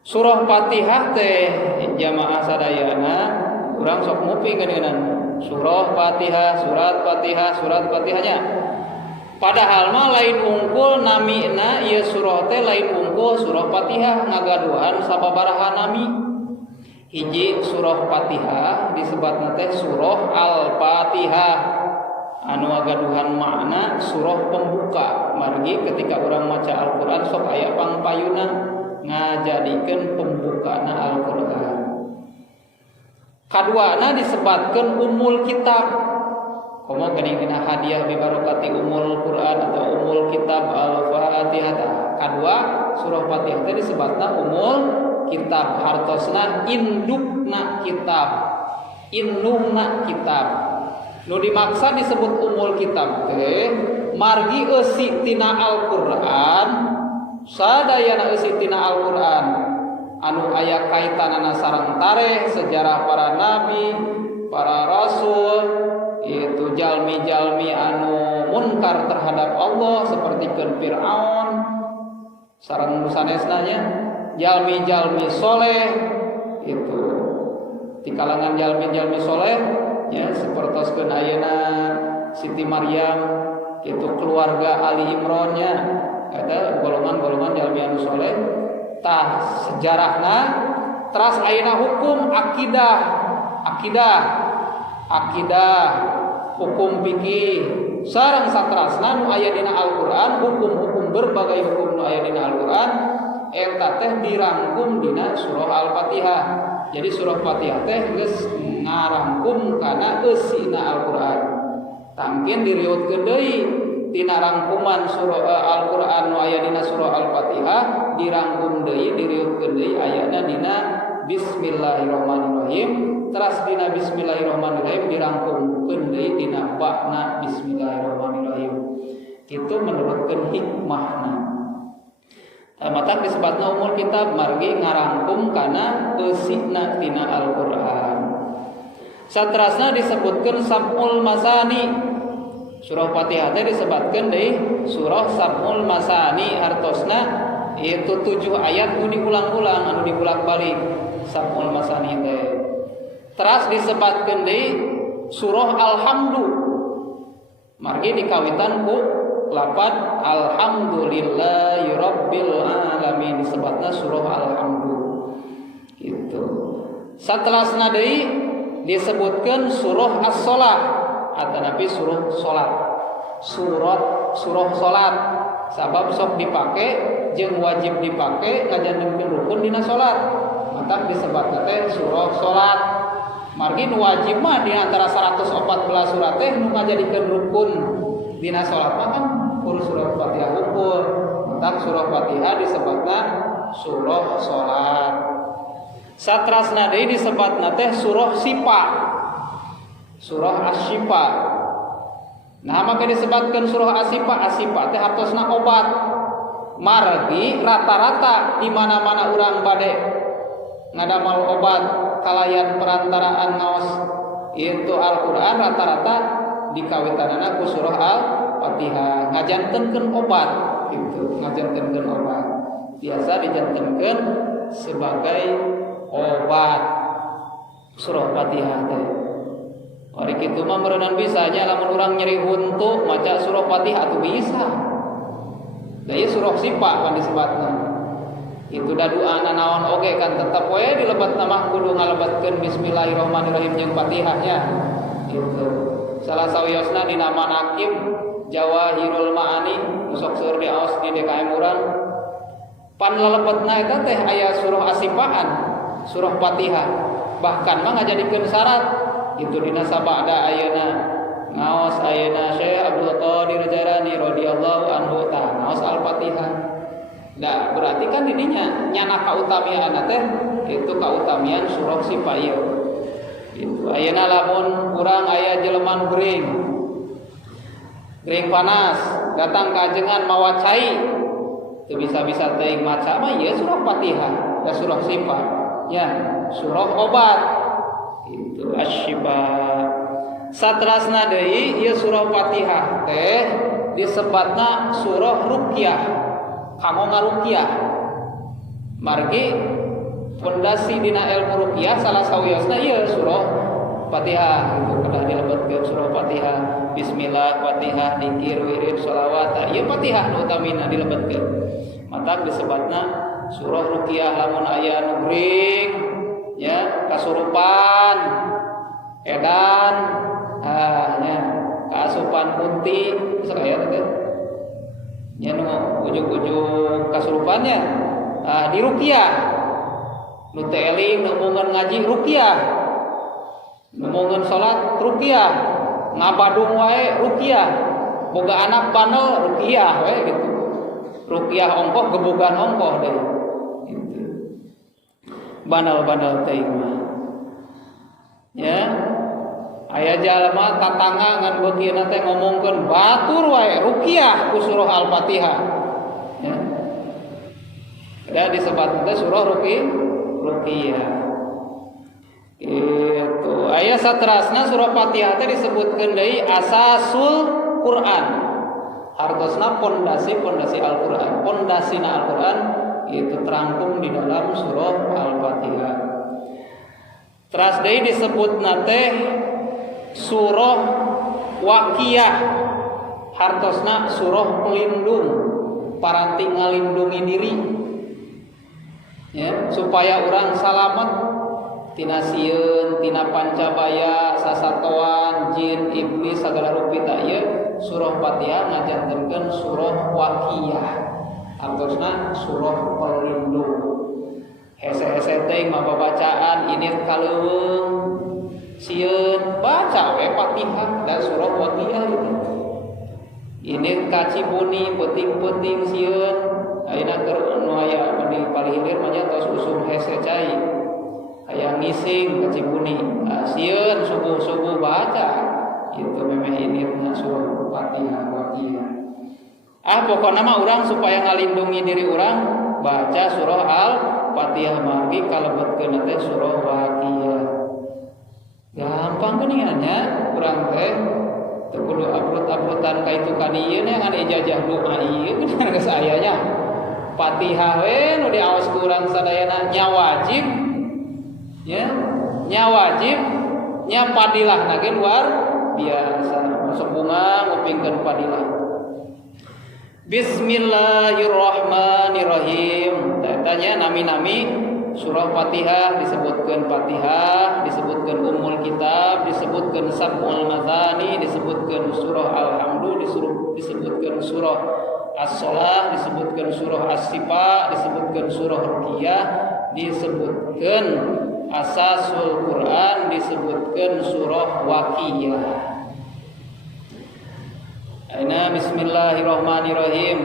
Surah Fatihah teh jamaah sadayana urang sok muping geuningan surah Fatihah, surat Fatihahnya. Padahal mah lain unggul namina ieu surah teh lain unggul surah Fatihah ngagaduhan sababaraha nami. Hiji surah Fatihah disebutna teh surah Al-Fatihah anu ngagaduhan makna surah pembuka. Margi ketika urang maca Al-Qur'an sok aya pangpayuna ngajadikeun pembukana Al-Qur'an. Kaduana disebutkeun umul kitab. Komo geuning dina hadiah bi barokati umul Quran atau umul kitab Al-Fatihah. Kadua surah Fatihah teh disebutna umul kitab, hartosna indukna kitab, indungna kitab. Nu dimaksa disebut umul kitab teh margi eusi tina Al-Qur'an, sadayana eusi tina Al-Qur'an anu aya kaitanana sareng tarikh sejarah para nabi, para rasul, itu jalmi-jalmi anu munkar terhadap Allah seperti Fir'aun sareng sanesnanya, jalmi-jalmi soleh itu di kalangan jalmi-jalmi soleh ya sepertoskeun ayeuna Siti Maryam itu keluarga Ali Imran nya ada golongan-golongan jalmi anu soleh tah sejarahna teras ayeuna hukum akidah hukum fikih sareng satrasna nu aya dina Al-Qur'an, hukum-hukum berbagai hukum nu aya dina Al-Qur'an eta teh dirangkum dina surah Al-Fatihah. Jadi surah Fatihah teh geus ngarangkum kana eusina Al-Qur'an. Tangkeun diriweukeun deui tina rangkuman surah Al-Qur'an nu aya dina surah Al-Fatihah dirangkum deui diriweukeun deui ayana dina Bismillahirrahmanirrahim. Teras dina Bismillahirrahmanirrahim dirangkumkeun deui dina ba'na Bismillahirrahmanirrahim. Itu menurutkeun hikmahna. Mata disebutna umul kitab margi ngarangkum kana eusina tina Al-Qur'an. Satrasna disebutkeun sab'ul masani. Surah Fatihah teh disebutkeun deui surah sab'ul masani, artosna itu 7 ayat nu diulang-ulang anu dibolak-balik sab'ul masani teh. Teras disebutkeun deui surah Alhamdu. Margi dikawitan ku lafaz alhamdulillahi rabbil alamin, disebutna surah Alhamdu. Gitu. Satrasna deui disebutkeun surah As-Shalah atanapi surah salat. Surah salat sabab sok dipake jeung wajib dipake ngajanengkeun rukun dina salat. Maka disebutna teh surah salat. Margi nu wajib mah di antara 114 surat teh nu ngajadikeun rukun dina salat mah kan pun surah Fatihah ukur. Maka surah Fatihah disebutna surah salat. Satrasna deui disebutna teh surah Syifa. Surah Asy-Syifa. Nah, maka disebutkeun surah Asy-Syifa. Asy-Syifa teh artosna obat. Margi rata-rata di mana-mana urang bade ngadamal obat kalayan perantaraan ngaos itu Al-Qur'an, rata-rata dikawitanana ku surah Al-Fatihah ngajantenkeun obat gitu, ngajantenkeun obat. Biasa dijantenkeun sebagai obat surah Fatihah teh. Ari kitu mah meureunana bisa nya lamun urang nyeri huntu maca surah Fatihah atuh bisa. Da ieu surah Syifa kan disebutna. Itu da doana naon oge kan tetep we dilebetna mah kudu ngalebetkeun bismillahirrahmanirrahim jeung Fatihahnya. Gitu. Salah sawiosna dina manaqib Jawahirul Ma'ani sok seueur diaos di DKM urang. Pan lalebetna eta teh aya surah Asy-Syifaan, surah Fatihah. Bahkan mah ngajadikeun syarat itu dina sabada ayeuna ngaos ayeuna Syekh Abdul Qadir Jailani radhiyallahu anhu tah ngaos Al-Fatihah. Da berarti kan didinya nyana kautamian teh itu kautamian surah Syifa ieu. Itu ayeuna lamun urang aya jelema gering panas datang ka ajengan mawa cai teu bisa-bisa teuing maca mah ieu surah Fatihah da surah Syifa ya surah obat itu Asy-Syifa. Satrasna deui ieu surah Fatihah teh disebutna surah ruqyah, kanggo ngaruqyah. Margi fondasi dina ilmu ruqyah salah sawiosna ieu surah Fatihah itu kedah dilebetkeun surah Fatihah. Bismillah Fatihah dzikir wirid shalawat ieu Fatihah nu utamina dilebetkeun. Mata disebutna surah ruqyah lamun aya anu gering ya kasurupan edan nya kaasupan kunti sakaya teh nya nu ujug-ujug kasurupannya di ruqyah nu teu eling neungeun ngaji ruqyah neungeun salat ruqyah ngabadung wae ruqyah boga anak bandel ruqyah we gitu ruqyah ongkoh gebugan ongkoh deui gitu bandel-bandel teh mah ya aya jalma tatangga ngan beukieuna teh ngomongkeun batur wae ruqyah ku surah Al-Fatihah ya da disebut teh surah ruqyah. Itu aya saterasna surah Fatihah teh disebutkeun deui asasul Quran. Hartosna pondasi Al-Qur'an. Pondasina Al-Qur'an itu terangkum di dalam surah Al-Fatihah. Teras deui disebutna teh surah Waqiyah. Hartosna surah pelindung, paranti ngalindungi diri. Ya, supaya orang salamet tina sieun, tina pancabaya, sasatoan, jin, iblis, sagala rupita ieu surah Fatihah ngajantenkeun surah Waqiyah. Hartosna surah pelindung. Hese-hese teh mah bacaan ini kaleuweung sieun baca we Fatihah dan surah Waqiyah itu. Ini kacibuni penting-penting sieun ayeuna keur nu aya di palihilir mah nya tos usum hese cai. Aya ngising kacibuni. Sieun subuh-subuh baca itu memeh ini surah Fatihah Waqiyah. Pokokna mah urang supaya ngalindungi diri urang baca surah Al-Fatihah margi kalebetkeun teh surah Waqiyah. Gampang geuningannya urang teh teu kudu abrut-abrutan ka itu ka dieu nya ngan ijazah doa ieu geus aya nya. Fatihah we nu diaos ku urang sadayana nya wajib. Ya, nya wajib, nya padilahna ge luar biasa. Masuk bunga ngupingkeun padilah. Bismillahirrahmanirrahim. Tanya nami-nami surah Fatihah disebutkeun Fatihah, disebutkeun Ummul Kitab, disebutkeun Sab'ul Mazani, disebutkeun surah Alhamdu, disebutkeun surah As-Shalah, disebutkeun surah As-Sifa, disebutkeun surah Ruqyah, disebutkeun Asasul Quran, disebutkeun surah Waqiyah. Aina bismillahirrahmanirrahim.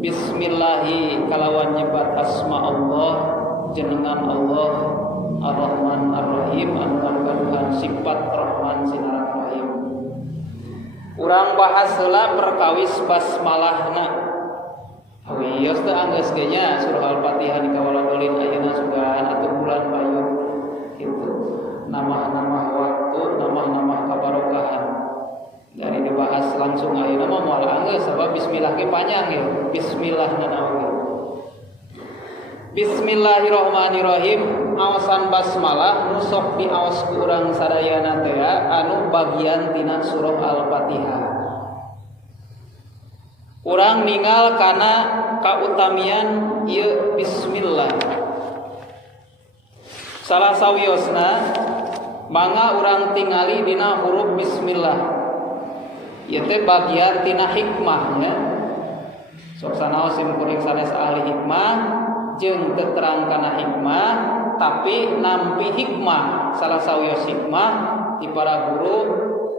Bismillahi kalawan nyebat asma Allah jenengan Allah Ar-Rahman Ar-Rahim anu ngandungan sifat Rahman sinaran Rahim. Urang bahas heula perkawis basmalahna. Wios teh anggeus ge nya surah Al-Fatihah dikawalolin ayeuna sugan atuh bulan bayu kitu. Nama-nama waktu, nama-nama kabarokahan. Dari dibahas langsung ayeuna mah moal anggeus sabab bismillah ge panjang ya. Bismillah nanawi. Bismillahirrahmanirrahim. Awasan basmalah nu sok diaos ku urang sadayana teh anu bagian tina surah Al-Fatihah. Urang ningal kana kautamian ieu bismillah. Salah sawiosna mangga urang tingali dina huruf bismillah. Ieu teh bagian tina hikmahnya. Sok sanaos sim kuring sanes ahli hikmah jeung keterang kana hikmah tapi nampi hikmah salah sawios hikmah ti para guru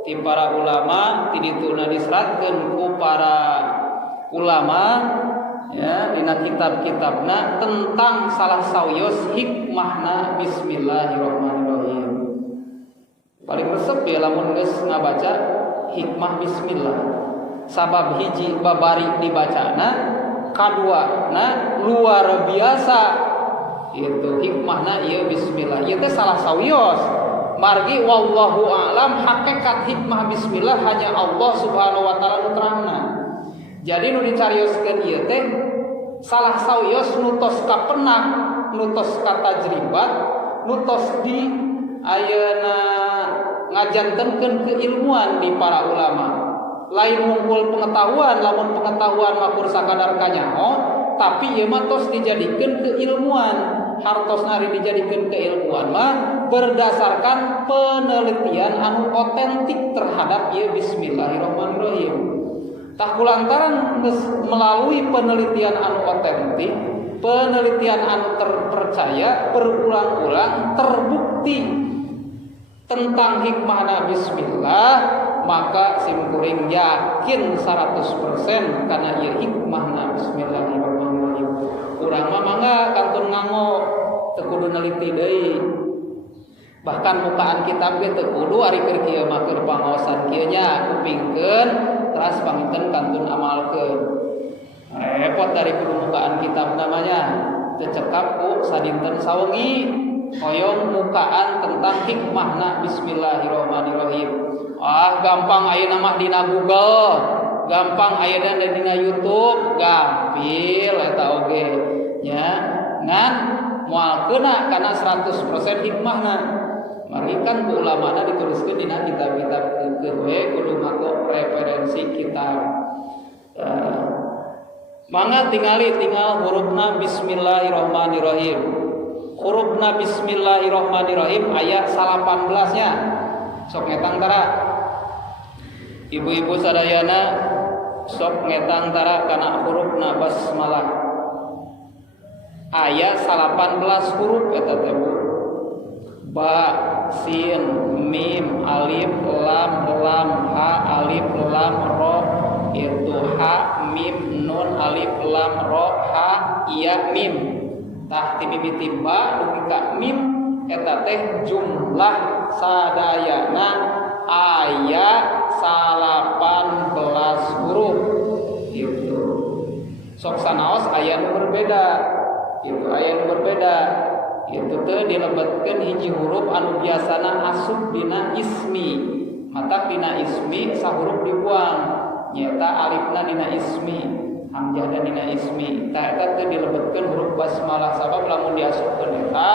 ti para ulama ti dituna diseratkeun ku para ulama ya dina kitab-kitabna tentang salah sawios hikmahna bismillahirrahmanirrahim. Paling resep ya lamun geus ngabaca hikmah bismillah. Sabab hiji babari dibacana, kaduana luar biasa. Itu hikmahna ieu bismillah. Ieu teh salah sawios. Margi wallahu a'lam hakikat hikmah bismillah hanya Allah Subhanahu wa taala nu terangna. Jadi nu dicarioskeun ieu teh salah sawios nu tos kapenah, nu tos katajribat, nu tos di ayeuna ngajantenkeun keilmuan di para ulama. Lain ngumpul pengetahuan, lamun pengetahuan mah kur sakadar kanyaho, tapi ieu mah tos dijadikeun keilmuan. Hartos nari dijadikeun keilmuan mah berdasarkan penelitian anu otentik terhadap ieu bismillahirrahmanirrahim. Tah kulantaran melalui penelitian anu otentik, penelitian anu terpercaya berulang-ulang terbukti tentang hikmahna bismillah, maka simkuring yakin 100% karena ieu hikmahna bismillahirrahmanirrahim. Urang mah mangga kantun nganggo teu kudu neliti deui. Bahkan mukaan kitab ge teu kudu ari keur kieu mah keur pangaosan kieu nya kupingkeun teras panginten kantun amalkeun. Repot dari kudu mukaan kitab namanya. cekap ku sadinten sawengi hoyong mukaan tentang hikmahna bismillahirrahmanirrahim. Gampang ayeuna mah dina Google, gampang ayeuna dina YouTube, gampil eta oge nya. Ngan moal keuna kana 100% hikmahna. Mari kan ku ulamana dituliskeun dina kitab-kitab keukeuh we kudu ngaco referensi kitab. Mangga tinggal hurufna bismillahirrahmanirrahim. Hurufna bismillahirrahmanirrahim ayat 18-nya. Sok ngetang tara. Ibu-ibu sadayana sok ngetang tara kana hurufna basmalah. Ayat 18 huruf eta teh Bu. Ba, sin, mim, alif, lam, ha, alif, lam, ro. Itu ha, mim, nun, alif, lam, ro, ha, iya, mim. Tah timimiti ba dugi ka mim eta teh jumlah sadayana aya 18 huruf. Gitu. Sok sanaos aya nu berbeda. Itu aya nu berbeda. Itu teh dilebetkeun hiji huruf anu biasana asup dina ismi. Mata dina ismi sahuruf dibuang. Nyata alifna dina ismi, hamzahna dina ismi. Tah eta teh dilebetkeun huruf basmalah sabab lamun diasupkeun eta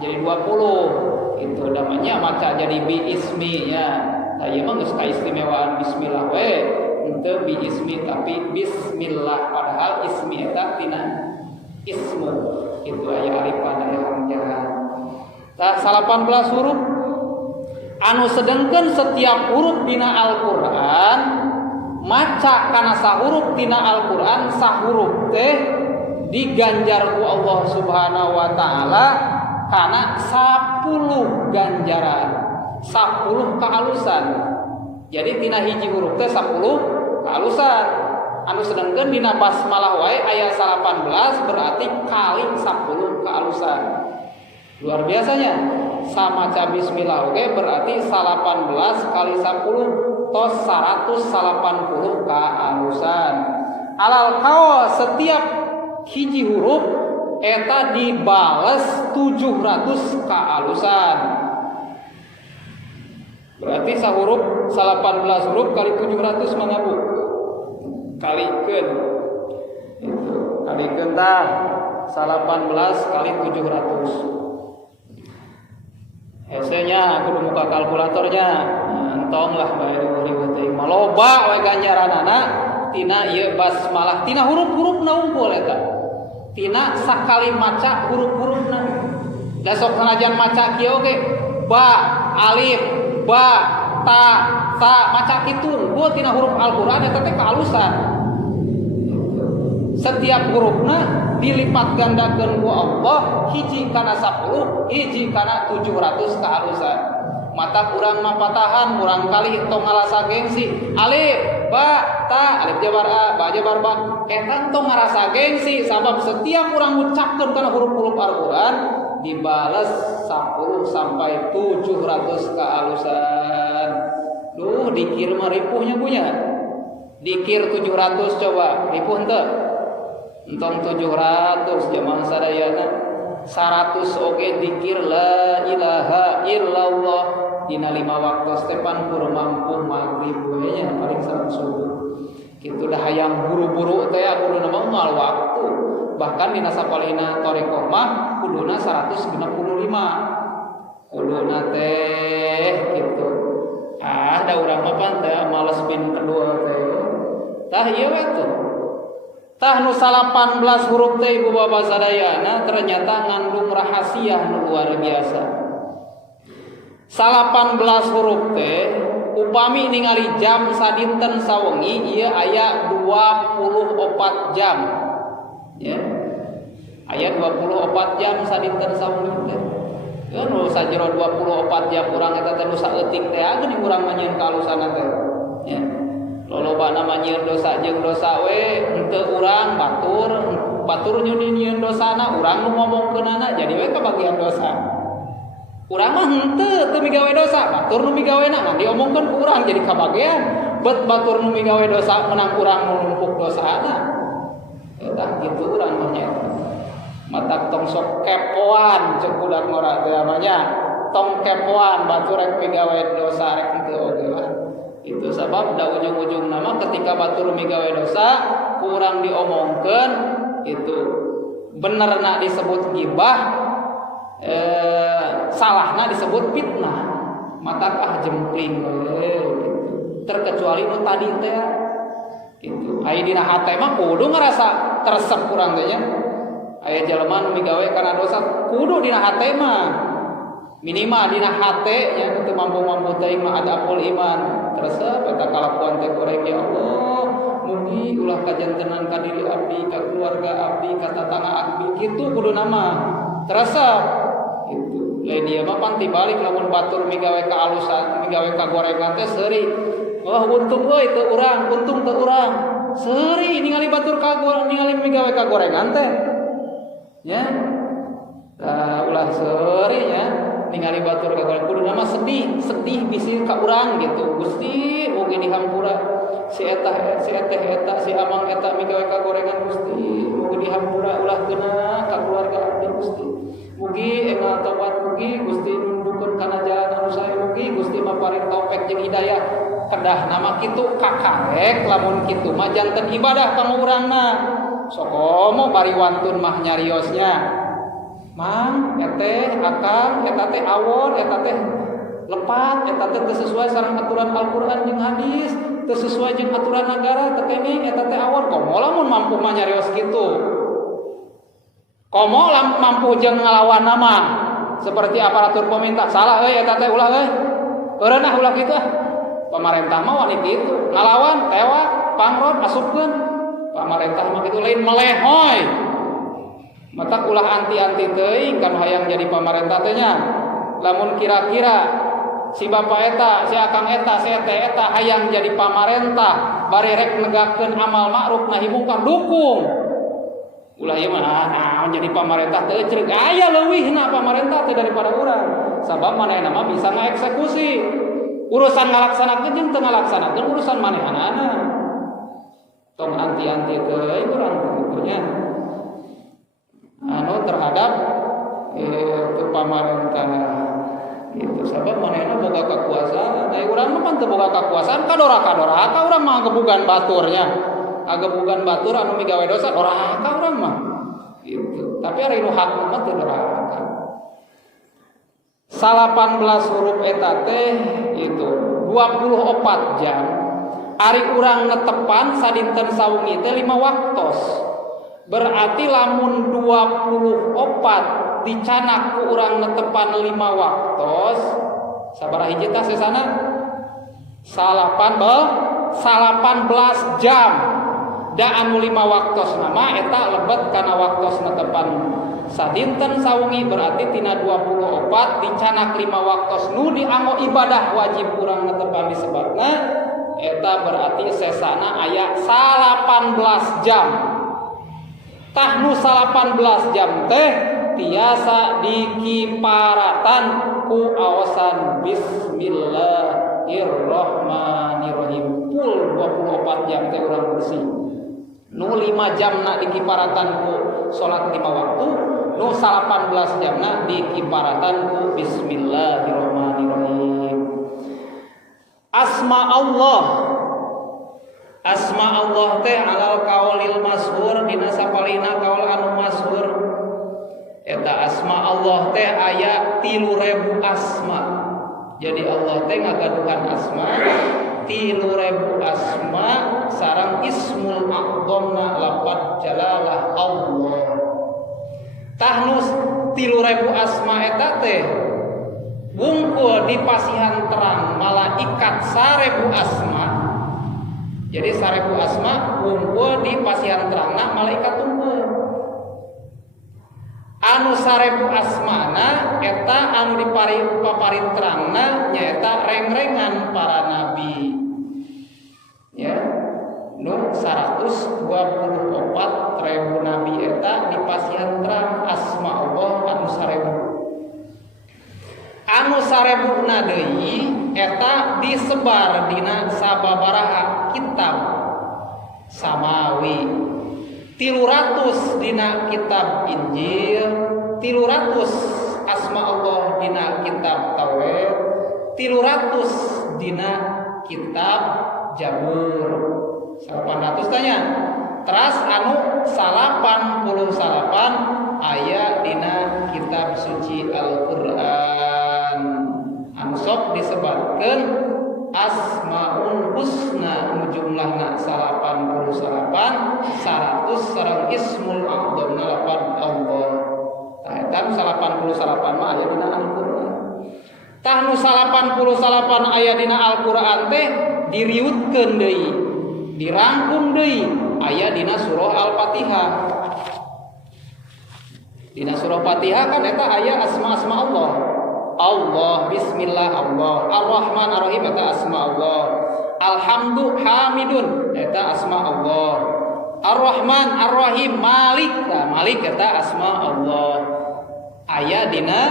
jadi 20. Itu namanya maca jadi bi ismi ya. Tah ieu mah geus kaistimewaan bismillah we. Henteu bi ismi tapi bismillah padahal ismi eta tina ismu. Itu aya alif pada hamzah. Tah 18 huruf anu sedengkeun setiap huruf dina Al-Qur'an maca kana sahuruf dina Al-Qur'an sahuruf teh diganjar ku Allah Subhanahu wa taala kana 10 ganjaran, 10 kehalusan. Jadi tina hiji huruf teh 10 kehalusan. Anu sedengkeun dina basmalah wae aya 18 berarti kali 10 kehalusan. Luar biasanya. Samaca bismillah oge berarti 18 kali 10 tos 180 kehalusan. Alal kawa setiap hiji huruf eta dibales 700 kehalusan. Berarti sahuruf 18 huruf kali 700 mangabu. Kalikeun. Itu kalikeun tah 18 kali 700. Hesenya kudu muka kalkulatornya. Entong lah bae ribet teh. Maloba we ganjaranana tina ieu basmalah. Tina huruf-hurufna unggul eta. Tina sakali maca huruf-hurufna. Da sok sanajan maca kieu oge ba, alif, ba, ta, maca kitu unggul tina huruf Al-Qur'an eta teh kehalusan. Setiap hurufna dilipat gandakeun ku Allah hiji kana 10, hiji kana 700 kehalusan. Mata urang mah patahan, urang kali tong ngarasa gengsi. Alif, ba, ta, alif jabar a, ba jabar ba. Eta tong ngarasa gengsi sabab setiap urang ngucapkeun kana huruf-huruf Al-Qur'an dibales 10 sampai 700 kehalusan. Duh, dikir mah ripuhnya punya. Dikir 700 coba, ripuh henteu? Entong 700 jamaah sadayana 100 oge dikir la ilaha illallah dina 5 waktu stepan pur mampu maghrib we nya paling sareng subuh. Kitu dah hayang buru-buru teh kuduna mah moal waktu. Bahkan dina sapalina tareqoh mah kuduna 165. Kuduna teh kitu. Da urang mah pan teh males bin kedua teh. Tah ieu we tuh. Tah nu 18 huruf teh ibu bapak sadayana ternyata ngandung rahasia nu luar biasa. 18 huruf teh upami ningali jam sadinten sawengi ieu aya 24 jam. Ya. Aya 24 jam sadinten sawengi teh. Ya nu sajero 24 jam urang eta teh nu saeutik teh geuning urang manyieun kahalusanna teh. Ya. Lolobana manyieun dosa jeung dosa we henteu urang batur nyunyieun dosana urang nu ngomongkeunana jadi we kabagian dosa. Urang mah henteu teu migawe dosa, batur nu migawena ngan diomongkeun ku urang jadi kabagian. Bet batur nu migawe dosa menang urang nu numpuk dosana. Eta kitu urang mah nya. Matak tong sok kepoan cek budak ngora teh namanya. Tong kepoan batu rek migawe dosa rek teu oge lah. Itu sabab da ujung-ujung nama ketika batur migawe dosa kurang diomongkeun itu benerna disebut gibah, salahna disebut fitnah. Matakah jempling gitu. Terkecuali nu tadi teh gitu. Aya dina hate mah kudu ngerasa teresep kurang teh nya. Aya jelema nu migawe kana dosa kudu dina hate mah minimal dina hate nya teu mampu-mampu teuing mah adapul iman. Teresep eta kalakuan teh goreng ya Allah. Mugi ulah kajantenan ka diri abdi, ka keluarga abdi, ka tatangga abdi kitu kudu nama. Teresep gitu. Lain ieu mah pan tibalik lamun batur migawe ka alusan, migawe ka gorengan teh seuri. Wah untung euy teu urang, untung teu urang. Seuri ningali batur ka ningali migawe ka gorengan teh. Ya. Ulah seuri nya ningali batur ka gorengan kudu nama sedih bisi ka urang gitu. Gusti mugi dihampura si eta si amang eta migawe ka gorengan Gusti mugi dihampura ulah geuna ka keluarga abdi Gusti mugi enggal tobat mugi Gusti nundukeun kana jalan anu sae mugi Gusti maparing taufik jeung hidayah kedah nama kitu kakarek lamun kitu mah janten ibadah kanggo urangna sok komo bari wantun mah nyariosnya mang eteh akang eta teh awon eta teh lepat eta teh teu sesuai sareng aturan Al-Qur'an jeung hadis teu sesuai jeung aturan negara teu kene eta teh awon komo lamun mampu mah nyarios kitu komo mampu jeung ngalawan nama seperti aparatur pemerintah salah euy eta teh ulah euy eureunah ulah kitu pamarentah mah wani kitu ngalawan tewak pangrod asupkeun pamarentah mah kitu lain melehoy matak ulah anti-anti teuing kan hayang jadi pamarentah teh nya lamun kira-kira si bapak eta, si akang eta, si eta hayang jadi pamarentah bari rek negakeun amal ma'ruf nahi mungkar dukung. Ulah ieu mah naon jadi pamarentah teh ceuk aya leuwihna pamarentah teh daripada urang. Sabab manehna mah bisa ngaeksekusi. Urusan ngalaksanakeun jeung teu ngalaksanakeun urusan manehanana. Tong anti-anti teh urang kitu nya. Anu terhadap itu pamarentah itu sabab manehna boga kakuasaan aya urang mah pan teu boga kakuasaan kadora-kadora urang mah gebugan baturnya agebugan batur anu migawe dosa doraka urang mah gitu tapi ari nu hak mah teu doraka 18 huruf eta teh itu 24 jam ari urang netepan sadinten sawengi teh 5 waktos berarti lamun 24 dicanak ku urang netepan 5 waktos sabaraha hiji tah sesana 18 jam da anu 5 waktos nama eta lebet kana waktos netepan sadinten sawengi berarti tina 24 dicanak 5 waktos nu dianggo ibadah wajib urang netepan disebutna eta berarti sesana aya 18 jam tah nu 18 jam teh tiasa dikiparatan ku awasan bismillahirrahmanirrahim full 24 jam teh urang bersih nu 5 jam na dikiparatan ku salat 5 waktu nu 18 jam na dikiparatan ku bismillahirrahmanirrahim asma Allah teh alal qaulil masyhur dina sapalihna kaul anu masyhur eta asma Allah teh aya 3000 asma. Jadi Allah teh ngagaduhan asma 3000 asma sareng ismul a'dhamna lafaz jalalah Allah. Tahnus 3000 asma eta teh wungkul di pasihan terang malaikat 1000 asma. Jadi 1000 asma wungkul di pasihan terangna malaikat tungkul. Anu 1000 asmana eta anu dipaparin terangna nyaeta reng-rengan para nabi. Ya. Nu 124.000 nabi eta dipasihan terang asma Allah anu 1000. Anu 1000na deui eta disebar dina sababaraha kitab samawi. 300 dina kitab Injil, 300 asma Allah dina kitab Taurat, 300 dina kitab Jabur. 800 tanya. Teras anu 88 aya dina kitab suci Al-Qur'an. Anu sok disebutkeun Asmaul Husna nu jumlahna 88 100 sareng Ismul A'dzamna 8 Allah. Tah eta 88 mah aya dina Al-Qur'an. Tah nu 88 aya dina Al-Qur'an teh diriutkeun deui, dirangkum deui aya dina surah Al-Fatihah. Dina surah Fatihah kan eta aya asma-asma Allah. Allah, bismillah Allah, Ar-Rahman Ar-Rahim eta asma Allah. Alhamdu Hamidun eta asma Allah. Ar-Rahman Ar-Rahim Malik, Malik eta asma Allah. Aya dina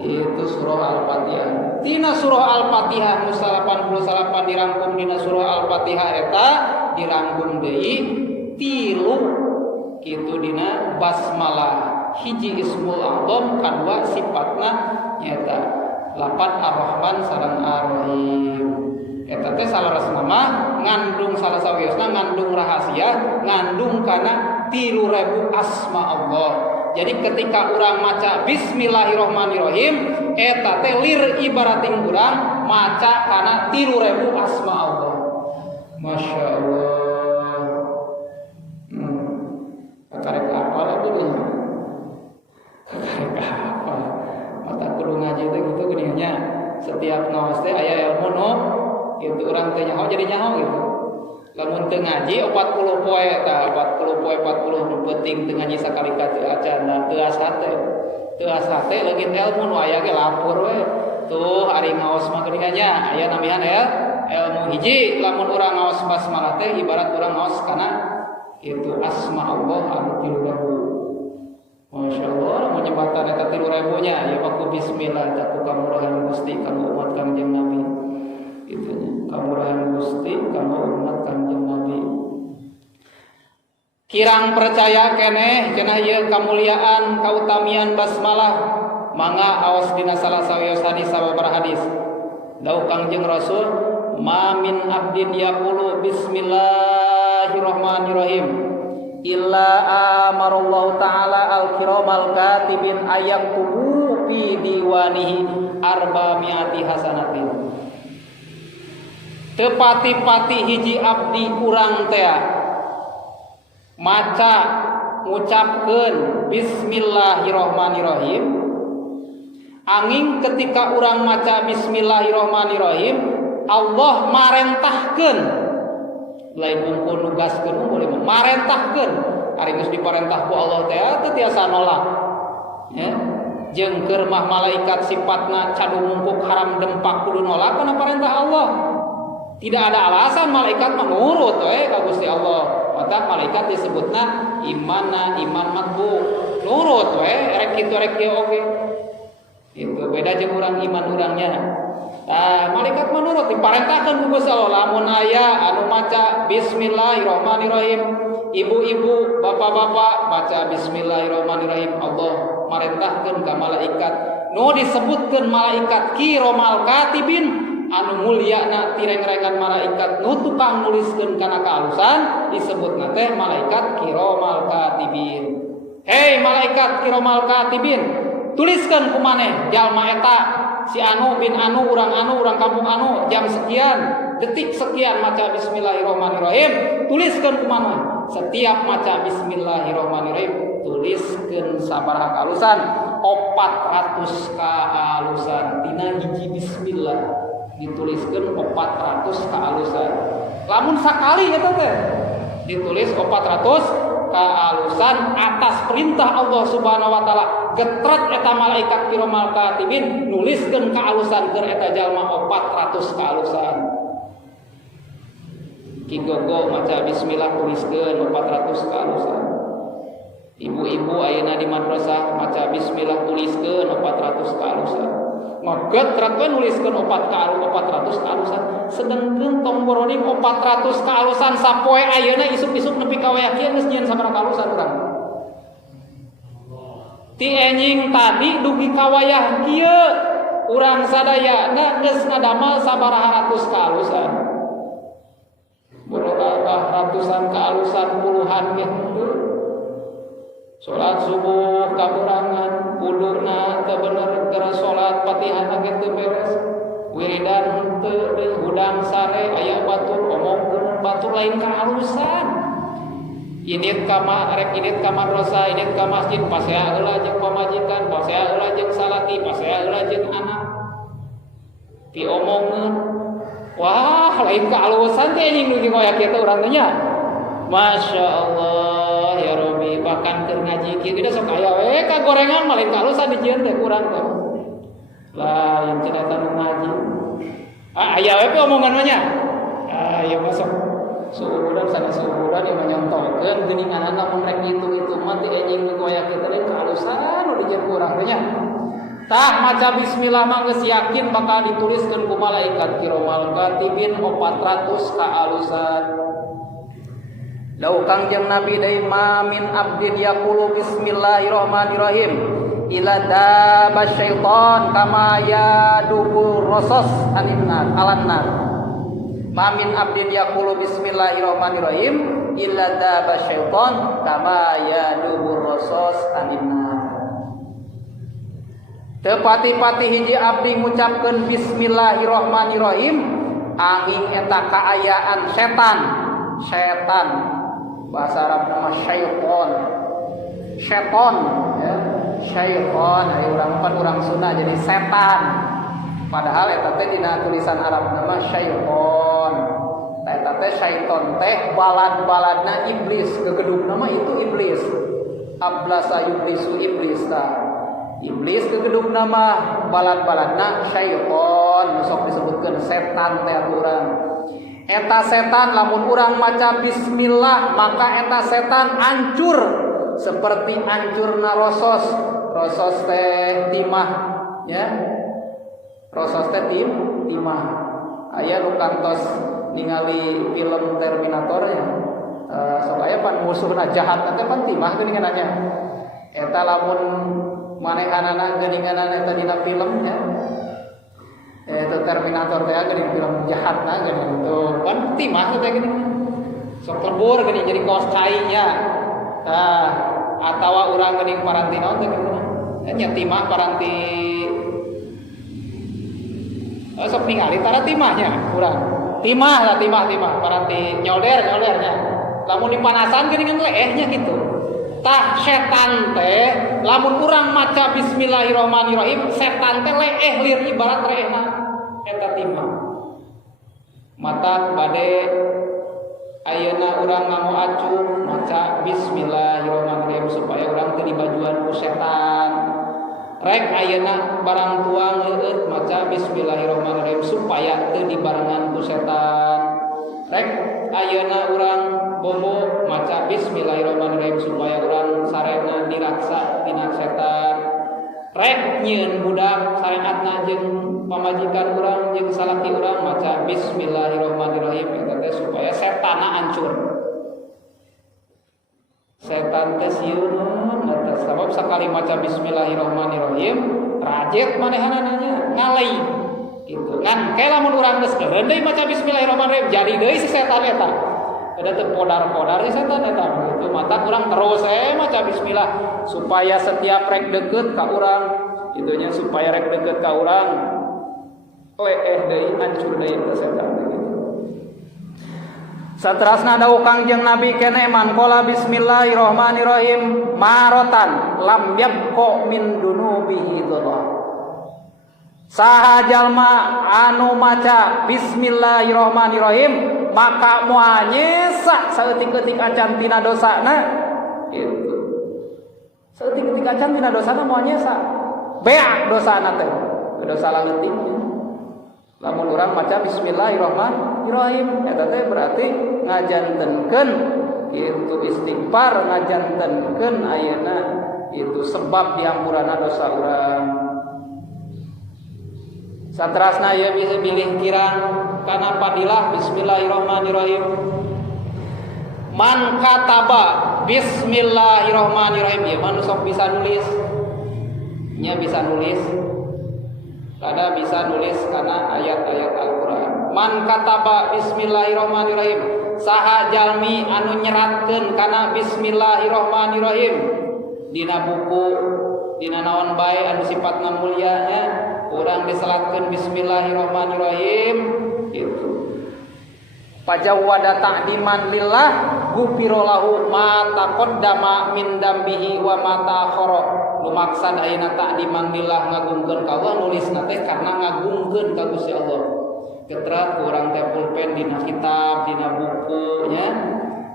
itu surah Al-Fatihah. Dina surah Al-Fatihah nu 88 dirangkum dina surah Al-Fatihah eta dirangkum deui 3 kitu dina basmalah. Hiji Ismul A'dzam, kadua sifatna nyata 8 Ar-Rahman sareng Ar-Rahim. Eta teh salaresna mah ngandung salah sawiosna ngandung rahasia, ngandung kana 3.000 asma Allah. Jadi ketika urang maca Bismillahirrahmanirrahim, eta teh lir ibarating urang maca kana 3.000 asma Allah. Masya Allah. Karek apa lagi nih? Karek apa? Mata kudu ngaji teh gitu geuninnya. Setiap naos teh aya ilmu no, itu urang teh nyaho jadi nyaho gitu. Lamun teu ngaji 40 poe tah 40 poe 40 nu penting teu ngaji sakali ka teu acana teu asate. Teu asate leungit ilmu nu aya ge lapor we. Tuh ari ngaos mah geuninnya aya namihan ilmu hiji lamun urang ngaos basmalah teh ibarat urang ngaos kana itu asma Allah anu 3.000. Masya Allah menyebatan eta 3.000-nya ya waktu bismillah tak kamurahan Gusti kanggo umat Kangjeng Nabi. Itunya kamurahan Gusti kanggo umat Kangjeng Nabi. Kirang percaya keneh cenah ieu kamuliaan kautamian basmalah mangga aos dina salah sawios hadis sababaraha hadis. Dawuh Kangjeng Rasul, "Ma min abdin yaqulu bismillahirrahmanirrahim illa amarallahu ta'ala al-kiramal katibin ayaktubu fi diwanihi arba'mi'ati hasanatin." Teu pati-pati hiji abdi urang teh maca ngucapkeun bismillahirrahmanirrahim. Angin ketika urang maca bismillahirrahmanirrahim, Allah marentahkeun lain mungkul nugaskeun boleh marentahkeun ari geus diparentah ku Allah teh teu tiasa nolak ya jeung keur mah malaikat sifatna cadu mungkuk haram dempak kudu nolak kana parentah Allah. Tidak ada alasan malaikat menurut we ka Gusti Allah. Maka malaikat disebutna iman matbu nurut we rek kitu rek kieu oge. Itu beda jeung urang iman urangnya. Malaikat menurut diparentahkeun ku Gusti Allah lamun aya anu maca bismillahirrahmanirrahim, ibu-ibu, bapak-bapak baca bismillahirrahmanirrahim, Allah marentahkeun ka malaikat nu disebutkeun malaikat kiramal katibin anu mulyana tireng-rengan malaikat nu tukang nuliskeun kana kahalusan disebutna teh malaikat kiramal katibin. Hei malaikat kiramal katibin, tuliskeun ku maneh jalma eta si anu bin anu urang kampung anu jam sekian detik sekian maca bismillahirrahmanirrahim, tuliskeun ku maneh setiap maca bismillahirrahmanirrahim tuliskeun sabaraha kahalusan 400 kahalusan tina hiji bismillah dituliskeun 400 kahalusan. Lamun sakali eta teh ditulis 400 kahalusan atas perintah Allah Subhanahu wa taala. Getret eta malaikat kiramal katibin nuliskeun kahalusan keur eta jalma 400 kahalusan. Ki gogo maca bismillah tuliskeun 400 kahalusan. Ibu-ibu ayeuna di madrasah maca bismillah tuliskeun 400 kahalusan. Magetret we nuliskeun 400 kahalusan. Sedengkeun tong boroning 400 kahalusan sapoe ayeuna isuk-isuk nepi kawaya kieu geus nyieun sabaraha kalusan urang. Ti enjing tadi dugi kawayah kieu urang sadayana geus ngadamel sabaraha ratus kalusan. Berapa ratusan kalusan puluhan gitu. Salat subuh kakurangan, wuduna teu bener keur salat Fatihah ge teu beres. Wiridan teu deui hudang sare aya batur omongkeun batur lain kahalusan. Init ka madrasah, init ka masjid, pasea heula jeung pamajikan, pasea heula jeung salaki, pasea heula jeung anak. Ti omongkeun, wah lain kahalusan teh anjing dugi koyak kieu teh urang teh nya. Masyaallah ya Rabbi, bahkan keur ngaji kieu tidak sok aya we kagorengan mah lain kahalusan dijieun teh urang teh. Lah yang cenah tanu ngaji. Aya we omongan mah nya. Ya masuk suudan sana suudan yang menyontokeun geuninganna mun rek itu mah teh anjing nu koyak kitu teh kahalusan nu dijieun urang teh nya. Tah maca bismillah mah geus yakin bakal dituliskeun ku malaikat kiramal katibin 400 kaalusan. Lau Kangjeng Nabi deui ma min abdin yaqulu bismillahirrahmanirrahim ila daba syaitan kama yadubur rasos aninnar alannar. Ma min abdin yaqulu bismillahirrahmanirrahim illa daba syaitan kama yadubur rasos aninnar. Teu pati-pati hiji abdi ngucapkeun bismillahirrahmanirrahim angin eta kaayaan setan bahasa Arab nama syaitan ya syaitan aya urang Sunda jadi setan padahal eta teh dina tulisan Arab nama syaitan. Eta teh syaitan teh balad-baladna iblis gegedug nama itu iblis ablasa iblisu iblis tah iblis gegedug nama balad-baladna syaitan sok disebutkeun setan teh urang. Eta setan lamun urang maca bismillah maka eta setan hancur seperti hancurna rosos teh timah ya. Rosos teh timah. Aya nu kantos ningali film Terminator ya. Sok aya pan musuhna jahat teh pan timah geuninganna. Eta lamun manehanana geuninganan eta dina film ya. Itu Terminator teh geuning film jahatna geuning tuh kan timah teh geuning sok lebur geuning jadi kaos kainya tah atawa urang geuning paranti naon teh geuning nya timah paranti sok ningali tara timahnya urang timah paranti nyoldernya lamun dipanasan geuningan leehnya gitu tah setan teh lamun urang maca bismillahirrahmanirrahim setan teh leeh lir ibarat reehna eta timah mata bade ayeuna urang ngamo acung maca bismillahirrahmanirrahim supaya urang teu dibajuan ku setan rek ayeuna barang tuang heueut maca bismillahirrahmanirrahim supaya teu dibarengan ku setan rek ayeuna urang bobo maca bismillahirrahmanirrahim supaya urang sarena diraksa tina setan rek nyieun budak sareatna jeung pamajikan urang jeung salaki urang maca bismillahirrahmanirrahim eta teh supaya setanna hancur. Setan teh sieun eta sabab sakali maca bismillahirrahmanirrahim rajet manehanana nya ngalai gitu kan kae lamun urang geus keureun deui maca bismillahirrahmanirrahim jadi deui si setan eta. Ada teu podar-podar si setan eta gitu mata urang terus maca bismillah supaya setiap rek deukeut ka urang itunya supaya rek deukeut ka urang leeh deui hancur deui teh setan gitu. Saterasna dawuh Kangjeng Nabi keneh man qala bismillahirrahmanirrahim marotan lam yabqa min dunubihi dhurra. Saha jalma anu maca bismillahirrahmanirrahim maka moal nyesa saeutik-eutik acan tina dosana gitu. Saeutik-eutik acan tina dosana moal nyesa. Beak dosana teh. Dosa leutik. Lamun urang maca bismillahirrahmanirrahim eta teh berarti ngajantenkeun itu istighfar, ngajantenkeun ayeuna itu sebab diampuranna dosa urang. Satrasna ieu bisa bilih kirang kana fadilah bismillahirrahmanirrahim. Man kataba bismillahirrahmanirrahim. Ya man sok bisa nulis. Nya bisa nulis. Kada bisa nulis karena ayat-ayat Al-Qur'an. Man kataba bismillahirrahmanirrahim. Saha jalmi anu nyeratkeun kana bismillahirrahmanirrahim dina buku dina naon bae anu sifatna mulia nya urang diselatkeun bismillahirrahmanirrahim gitu. Pajawwada ta'diman lillah ghufira lahu ma taqaddama min dambihi wa ma ta'akhkhara. Nu maksad ayeuna ta'diman lillah ngagungkeun ka Allah nulisna teh karena ngagungkeun ka Gusti Allah. Ketrat urang teh pulpen dina kitab, dina buku nya,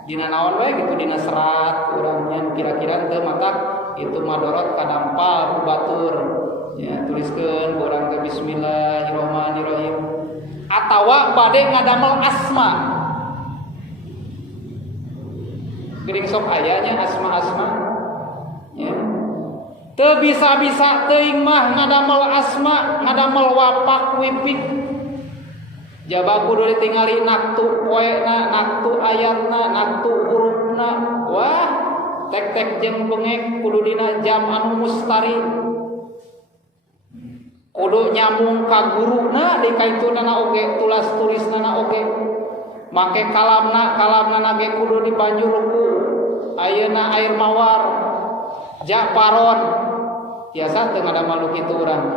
dina naon wae gitu dina serat urang nya kira-kira teu matak itu madorot kadampal ku batur. Ya tuliskeun urang teh bismillahirrahmanirrahim. Atawa bade ngadamel asma. Geuning sok aya nya asma-asma. Ya. Teu bisa-bisa teuing mah ngadamel asma, ngadamel wapak wipik. Jaba kudu ditingali naktu poena, naktu ayatna, naktu hurufna. Wah, tek-tek jeung bengek kudu dina jam anu mustari. Kudu nyambung ka guruna di kaituna oge, tulis-tulisna oge. Make kalamna ge kudu dibanjur ku ayeuna air mawar. Japaron. Tiasa teu ngadamel kitu urang.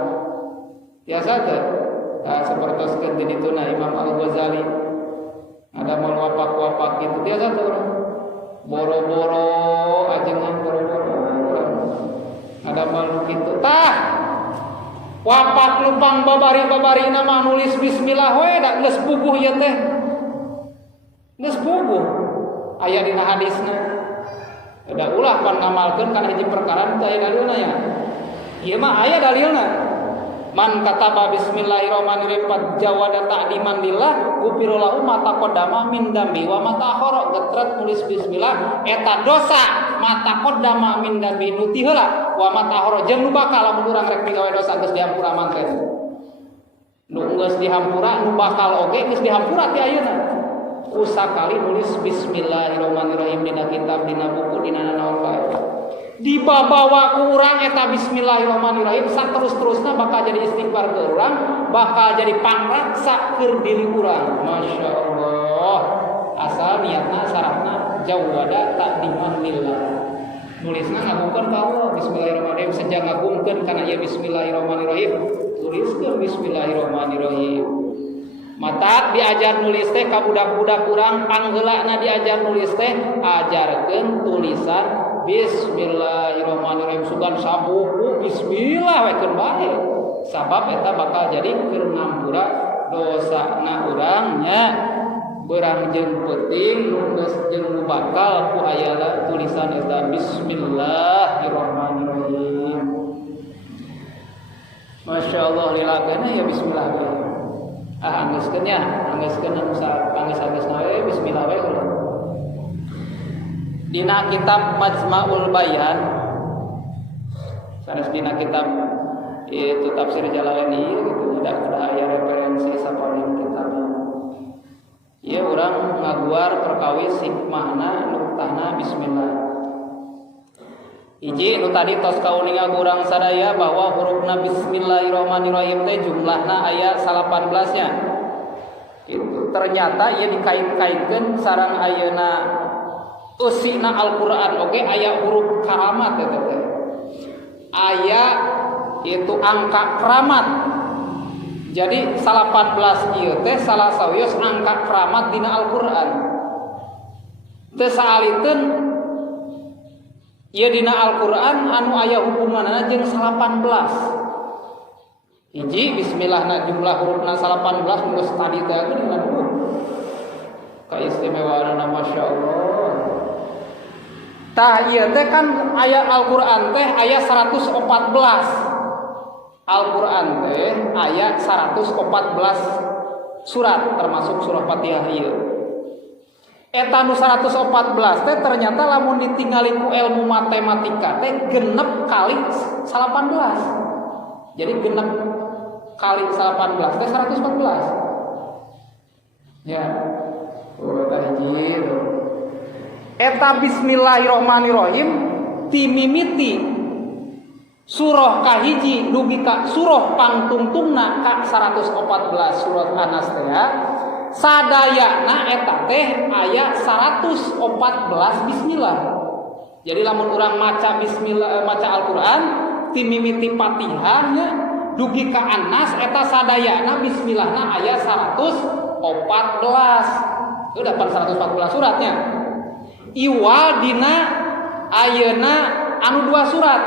Tiasa teu. Seperti dituna Imam Al-Ghazali ada mau wapak-wapak gitu dia satu orang boro-boro ajengan boro-boro ada malu gitu tah wapak lupang babari nama nulis bismillah we da geus puguh ieu teh geus puguh aya dina hadisna da ulah pan ngamalkeun kana hiji perkara teh aya dalilna ya ieu mah aya dalilna. Man kataba bismillahirrahmanirrahim jawada ta'diman lillah ghufira lahu ma taqaddama min dambi wa ma ta'akhkhara. Getret nulis bismillah eta dosa ma taqaddama min dambi nu ti heula wa ma ta'akhkhara jeung nu bakal lamun urang rek migawe dosa geus dihampura mangke. Nu geus dihampura nu bakal oge geus dihampura ti ayeuna. Usakali nulis bismillahirrahmanirrahim dina kitab dina buku dina naon bae. Dibawa ku urang eta bismillahirrahmanirrahim saterus-terusna bakal jadi istighfar ke urang, bakal jadi pangraksa keur diri urang. Masyaallah. Asal niatna syaratna jawada ta'diman lillah. Nulisna ngagungkeun ka Allah bismillahirrahmanirrahim saja ngagungkeun kana ieu bismillahirrahmanirrahim. Tuliskeun bismillahirrahmanirrahim. Matak diajar nulis teh ka budak-budak urang pangheulana diajar nulis teh ajarkeun tulisan bismillahirrahmanirrahim sugan sabuku bismillah we keur bae sabab eta bakal jadi keur ngampura dosana urang nya beurang jeung penting nu geus jeung nu bakal ku aya tulisan eta bismillahirrahmanirrahim. Masyaallah lilakeun ya bismillah. Anggeuskeun nya anggeuskeun anu anggeus-anggeusna we bismillah we dina kitab Majma'ul Bayan sanes dina kitab itu tafsir Jalalaini gitu tidak ada aya referensi saponin kitabna ieu urang ngaguar perkawis hikmahna nuktahna bismillah hiji nu tadi tos kauningan urang sadaya bahwa hurufna bismillahirrahmanirrahim teh jumlahna aya 18 nya itu ternyata ieu dikait-kaitkeun sareng ayeuna usina Al-Qur'an oke aya huruf karamat eta teh. Aya itu angka keramat. Jadi 18 ieu teh salah sawios angka keramat dina Al-Qur'an. Teu saalikeun ieu dina Al-Qur'an anu aya hubunganna jeung 18. Hiji bismillahna jumlah hurufna 18 terus tadi teh dengan kaistimewaanna masyaallah. Tah ieu teh kan aya Al-Qur'an teh aya 114. Al-Qur'an teh aya 114 surat termasuk surah Fatihah ieu. Eta nu 114 teh ternyata lamun ditingali ku ilmu matematika teh genep kali 18. Jadi genep kali 18 teh 114. Ya. Oh tah hiji. Eta bismillahirrahmanirrahim timimiti surah kahiji dugi ka surah pangtungtungna ka 114 surah Anas teh sadayana eta teh aya 114 bismillah. Jadi lamun urang maca bismillah maca Al-Qur'an timimiti Fatihahnya dugi ka Anas eta sadayana bismillahna aya 114. Udah 114 suratnya. Iwa dina ayeuna anu 2 surat.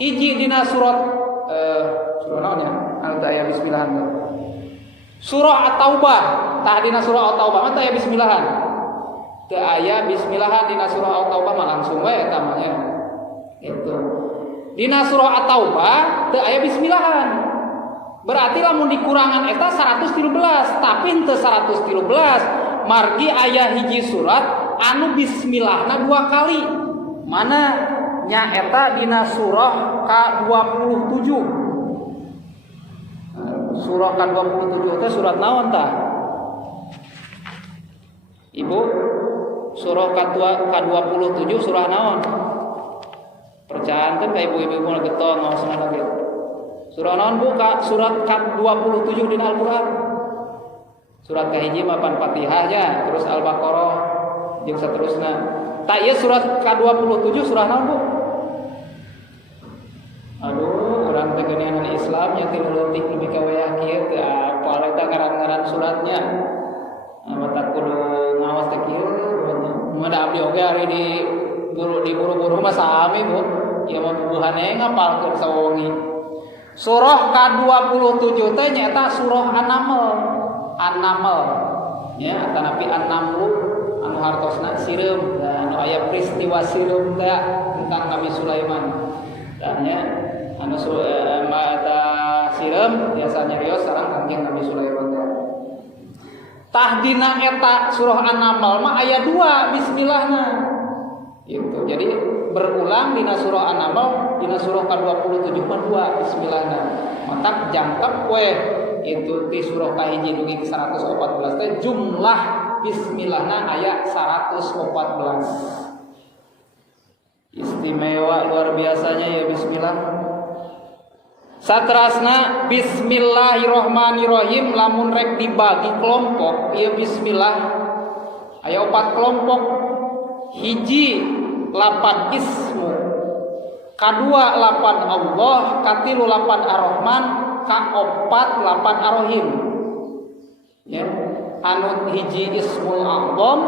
Hiji dina surat surah naonnya? Anu teh aya bismillahan. Surah At-Taubah. Tah dina surah At-Taubah mah teh aya bismillahan. Teu aya bismillahan dina surah At-Taubah mah langsung we eta mah nya. Itu. Dina surah At-Taubah teu aya bismillahan. Berarti lamun dikurangan eta 113, tapi henteu 113, margi aya hiji surat anu bismillahna 2 kali. Mana nya eta dina surah Ka-27. Surah Ka-27 teh surat naon tah? Ibu, surah Ka-27 surah naon? Percayaankeun ka ibu-ibu mah getol ngaosna lagi. Surah naon Bu? Surat Ka-27 dina Al-Qur'an. Surat kahiji mah Fatihahnya, terus Al-Baqarah jeung saterusna. Tak ieu surat Ka-27 surah naon Bu? Aduh, urang teh geuningan Islam nya ti leutik nepi ka wayah kieu teu apal eta ngaran-ngaran suratnya. Mata kudu ngaos teh kieu. Mun da abdi oge ari di buru-buru mah sami Bu. Ieu mah bubuhane ngapalkeun sawengi. Surah Ka-27 teh nyaeta surah An-Naml. Ya, atanapi An-Naml anu hartosna sireum, anu aya peristiwa sireum teh tentang Nabi Sulaiman. Dan ya, anu eta sireum biasanya rios sareng kangjeng Nabi Sulaiman teh. Tah dina eta surah An-Naml mah aya 2 bismillahna. Gitu. Jadi berulang dina surah An-Naml, dina surah Ka-27 mah 2 bismillahna. Matak jangkep we itu ti surah kahiji dugi ke 114 teh jumlah bismillahna aya 114. Istimewa luar biasanya ya bismillah. Saterasna bismillahirrahmanirrahim lamun rek dibagi kelompok ieu bismillah aya 4 kelompok. Hiji lapan ismu, kadua lapan Allah, katilu lapan ar-Rahman, kaopat lapan ar-Rahim. Ya, anu hiji ismul a'zam,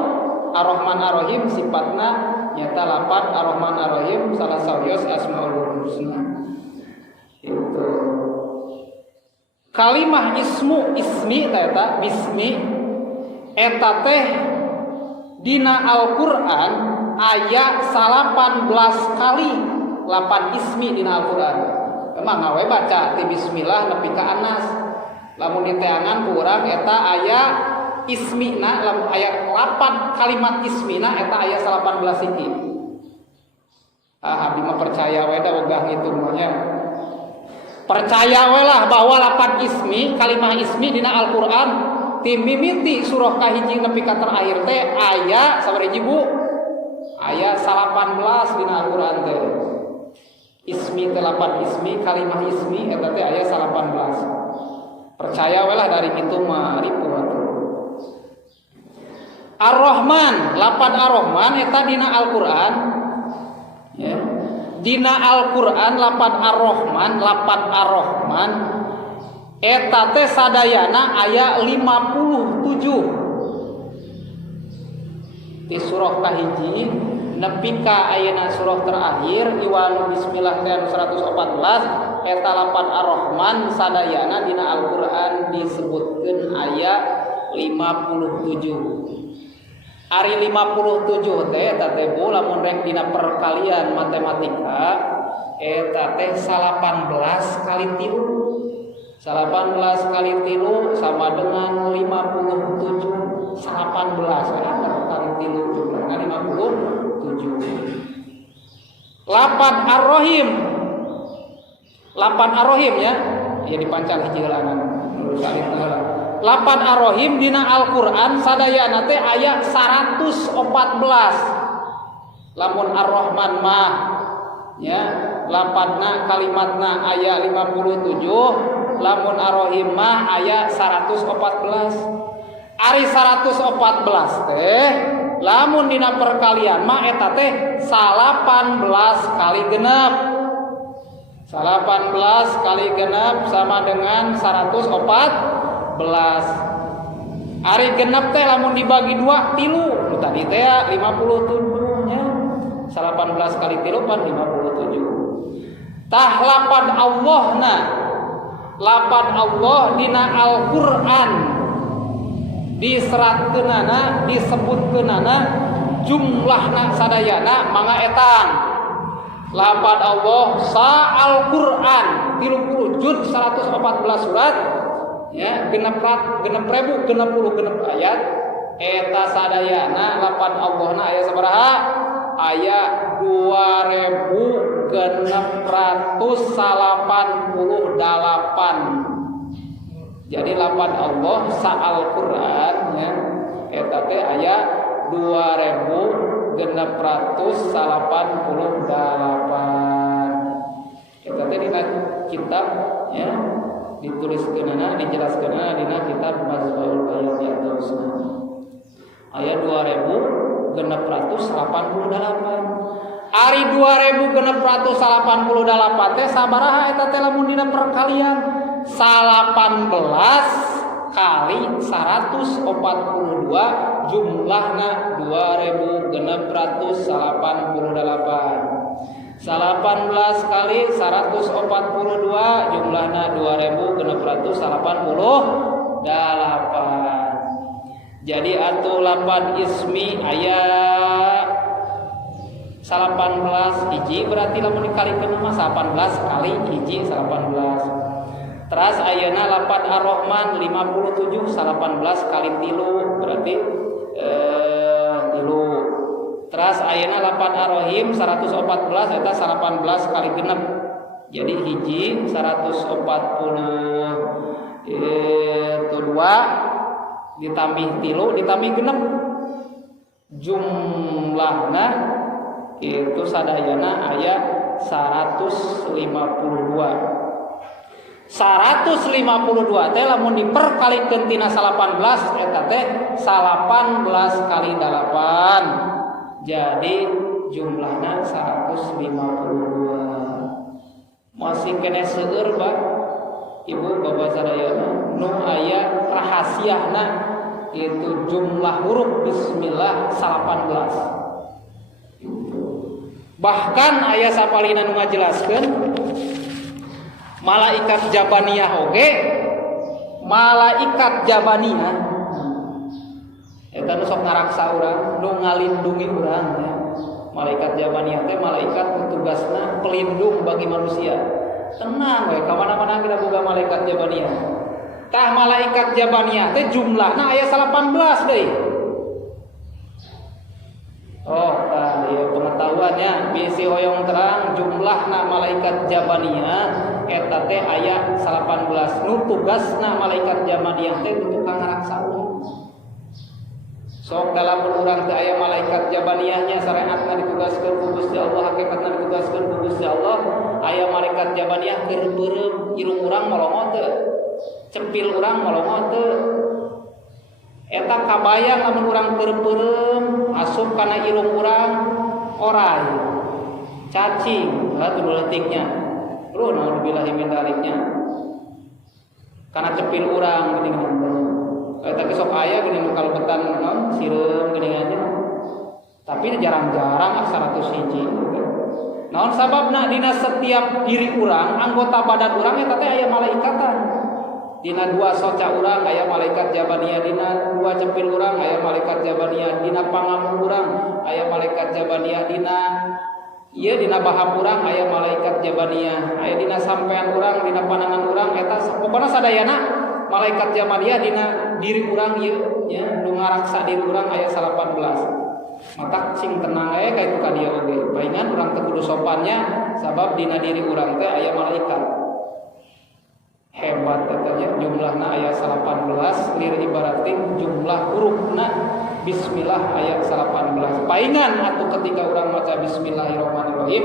ar-Rahman ar-Rahim sifatna nyata lapan ar-Rahman ar-Rahim salah sawios asmaul husna. Itu. Kalimah ismi eta bismi eta teh dina Al-Qur'an aya 18 kali 8 ismi dina Al-Qur'an. Emang ngawe baca ti bismillah nepi ka Anas. Lamun diteangan ku urang eta aya ismina lamun aya 8 kalimat ismina eta aya 18 hiji. Abdi mah percaya we da ogah kitu mah nya. Percaya we lah bahwa 8 ismi kalimah ismi dina Al-Qur'an ti mimiti surah kahiji nepi ka terakhir teh aya sabaraha Bu? Aya 18 dina Al-Qur'an teh. Ismi teh 8 ismi, kalimah ismi eta teh aya 18. Percaya we lah dari kitu mah ripu atuh. Ar-Rahman, 8 Ar-Rahman eta dina Al-Qur'an. Ya. Dina Al-Qur'an 8 Ar-Rahman, 8 Ar-Rahman eta teh sadayana aya 57 di surah kahiji nepi ka ayeuna surah terakhir iwanu bismillah teh 114 eta 8 Ar-Rahman sadayana dina Al-Qur'an disebutkeun aya 57. Ari 57 teh eta teh Bu lamun rek dina perkalian matematika eta teh 18 kali 3. 18 kali 3 sama dengan 57. 18 kali 3 jumlahnya 57. 8 Ar-Rahim. 8 Ar-Rahim ya. Ya dipancal hiji heulanan. 8 Ar-Rahim dina Al-Qur'an sadayana teh aya 114. Lamun Ar-Rahman mah ya lapadna kalimatna aya 57, lamun Ar-Rahim mah aya 114. Ari 114 teh lamun dina perkalian mah eta teh 18 kali genep. 18 kali genep sama dengan 114. Ari genep teh lamun dibagi 2 3. Tadi teh 57 nya. 18 kali 3 pan 57. Tah lapad Allahna. Lapad Allah dina Al-Qur'an diseratkeunana disebutkeunana jumlahna sadayana mangga etang. Lapad Allah sa Al-Qur'an 30 juz 114 surat ya genep ayat eta sadayana lapad Allahna aya sabaraha? Aya 2688. Jadi lapad Allah sa Al-Qur'an ya eta teh aya 2688. Eta teh dina kitab ya dituliskeunana dijelaskeunana dina kitab Mazhabul Bayan Yatsuna. Aya 2688. Ari 2688 teh sabaraha eta teh lamun dina perkalian 18 kali 142 jumlahna 2688. 18 kali 142 jumlahna 2688. Jadi atuh lapan ismi aya 18 hiji berarti lamun dikalikeun mah 18 kali hiji 18. Teras ayeuna lapad Ar-Rahman 57 18 kali 3 berarti 3. Teras ayeuna lapad Ar-Rahim 114 eta 18 kali genep. Jadi hiji 140 itu 2 ditambih 3 ditambih genep. Jumlahna itu sadayana aya 152. 152 teh lamun diperkalikeun tina 18 eta teh 18 kali 8. Jadi jumlahna 152. Masih kene seueur Pak Ibu Bapak sadayana nu aya rahasiana itu jumlah huruf bismillah 18. Bahkan aya sapalina nu ngajelaskeun malaikat Jabaniyah oge malaikat Jabaniyah eta nu sok ngaraksa urang nu ngalindungi urang ya. Malaikat Jabaniyah teh malaikat tugasna pelindung bagi manusia. Tenang we ka mana-mana kita boga malaikat Jabaniyah. Tah malaikat Jabaniyah teh jumlahna aya 18 deui. Oh, tah ieu pengetahuannya bisi hoyong terang jumlahna malaikat Jabaniyah eta teh aya 18. Nu tugasna malaikat Jabaniyah teh untuk ngaraksa urang. Sok dalam urang teh aya malaikat Jabaniyahnya syariatna ditugaskeun ku Gusti Allah, hakikatna ditugaskeun ku Gusti Allah. Aya malaikat Jabaniyah keur beureum irung urang molongo teu. Cepil urang molongo teu. Eta kabayang lamun urang keur beureum asup kana irung urang orai. Cacing, heuh leutiknya. Bro, naudzubillahi min daliknya. Kana cepil urang geuningan. Eta ge sok aya geuning nu kalebetan naon sireum geuningannya. Tapi jarang-jarang 101. Naon sababna dina setiap diri urang, anggota badan urang eta teh aya malaikatan. Dina 2 soca urang aya malaikat Jabaniyah, dina 2 cepil urang aya malaikat Jabaniyah, dina pangamu urang aya malaikat Jabaniyah, dina bahap urang aya malaikat Jabaniyah, aya dina sampean urang, dina panangan urang eta pokona sadayana malaikat Jabaniyah dina diri urang ieu nya nu ngaraksa diri urang aya 18. Maka cing tenang aya ka itu ka dieu oge. Baingan urang teu kudu sopannya sabab dina diri urang teh aya malaikat. Hebat katanya jumlahna aya 18 lir ibaratin jumlah hurufna bismillah ayat 18. Paingan atuh ketika urang maca bismillahirrahmanirrahim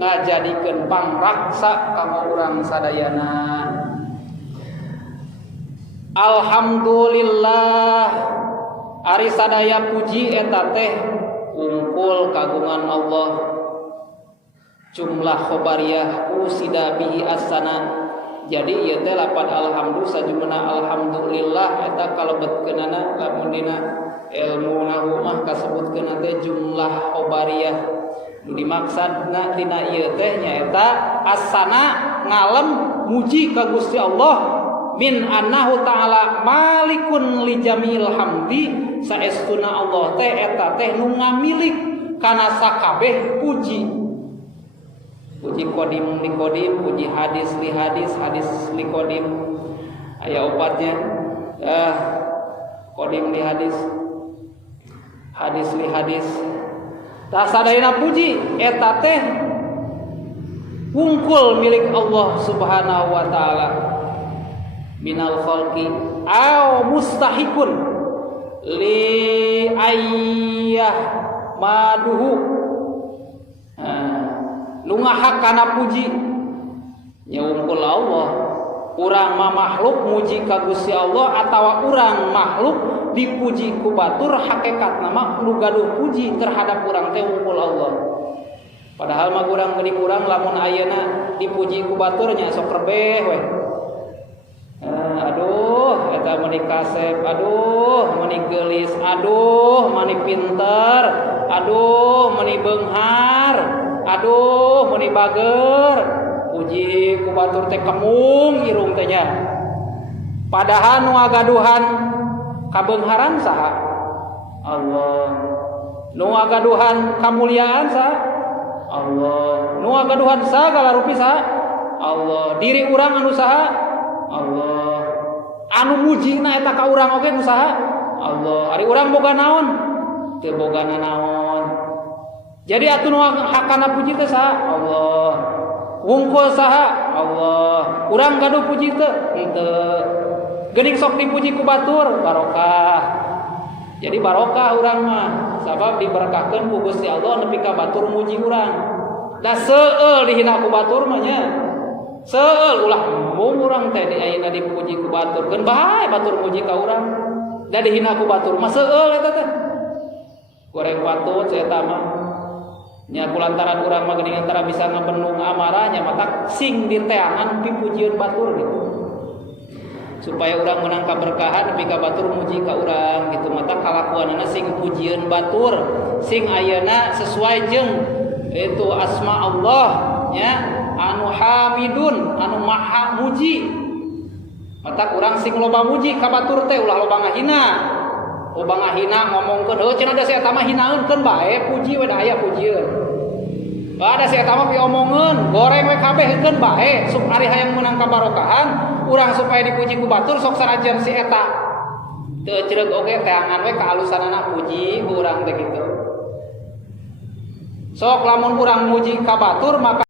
ngajadikeun pangraksa kanggo urang sadayana. Alhamdulillah ari sadaya puji eta teh ungkul kagungan Allah. Jumlah khobariyah usida bihi asana. Jadi ieu teh lapan alhamdulillah sajumna alhamdulillah eta kalebetkeunana lamun dina ilmu nahwu mah kasebutkeun teh jumlah khobariyah. Nu dimaksudna tina ieu teh nyaeta asana ngalem muji ka Gusti Allah min annahu ta'ala malikun li jamil hamdi saestuna Allah teh eta teh nu ngamilik kana sakabeh puji. Puji kodim li kodim, puji hadis li hadis, hadis li kodim. Aya opatnya. Kodim li hadis, hadis li hadis. Tah sadayana puji eta teh wungkul milik Allah Subhanahu wa taala. Minal khalqi aw mustahikun li ayyah maduhu. Nu ngahak kana puji nya wungkul Allah. Urang mah makhluk muji ka Gusti Allah atawa urang makhluk dipuji ku batur hakikatna mah nu gaduh puji terhadap urang teh wungkul Allah. Padahal mah urang geuning urang lamun ayeuna dipuji ku batur nya sok rebeh we. Aduh eta meni kasep, aduh meni geulis, aduh meni pinter, aduh meni beunghar, aduh meni bager. Puji ku batur teh kemung irung teh nya. Padahal nu ngagaduhan kabeungharan saha? Allah. Nu ngagaduhan kamuliaan saha? Allah. Nu ngagaduhan sagala rupi saha? Allah. Diri urang anu saha? Allah. Anu mujina eta ka urang oge nu saha? Allah. Ari urang boga naon? Teu boga naon. Jadi atuh nu hakana puji teh saha? Allah. Wungkul saha? Allah. Urang gaduh puji teu? Henteu. Geuning sok dipuji ku batur barokah. Jadi barokah urang mah sabab diberkahkeun ku Gusti Allah nepi ka batur muji urang. Da seueul dihina ku batur mah nya. Seueul ulah mung urang teh ayeuna dipuji ku batur. Keun bae batur muji ka urang. Da dihina ku batur mah seueul eta teh. Goreng patut eta mah. Nya kulantaran urang mah geuning antara bisa ngabendung amarah nya mata sing diteangan pipujieun batur gitu. Supaya urang menang kaberkahan nepi ka batur muji ka urang gitu. Mata kalakuanana sing pujieun batur, sing ayeuna sesuai jeung itu asma Allah nya anu hamidun, anu maha muji. Mata urang sing loba muji ka batur teh ulah loba ngahina. Loba ngahina ngomongkeun heuh cenah da saya mah hinaeunkeun bae, puji we da aya pujieun. Ada saya mah piomongeun, goreng we kabeh heukeun bae, sup ari hayang meunang kabarokahan, urang supaya dipuji ku batur sok sanajan si eta. Teu ceureuh oge teangan we kaalusanana puji ku urang teh kitu. Sok lamun urang muji ka batur maka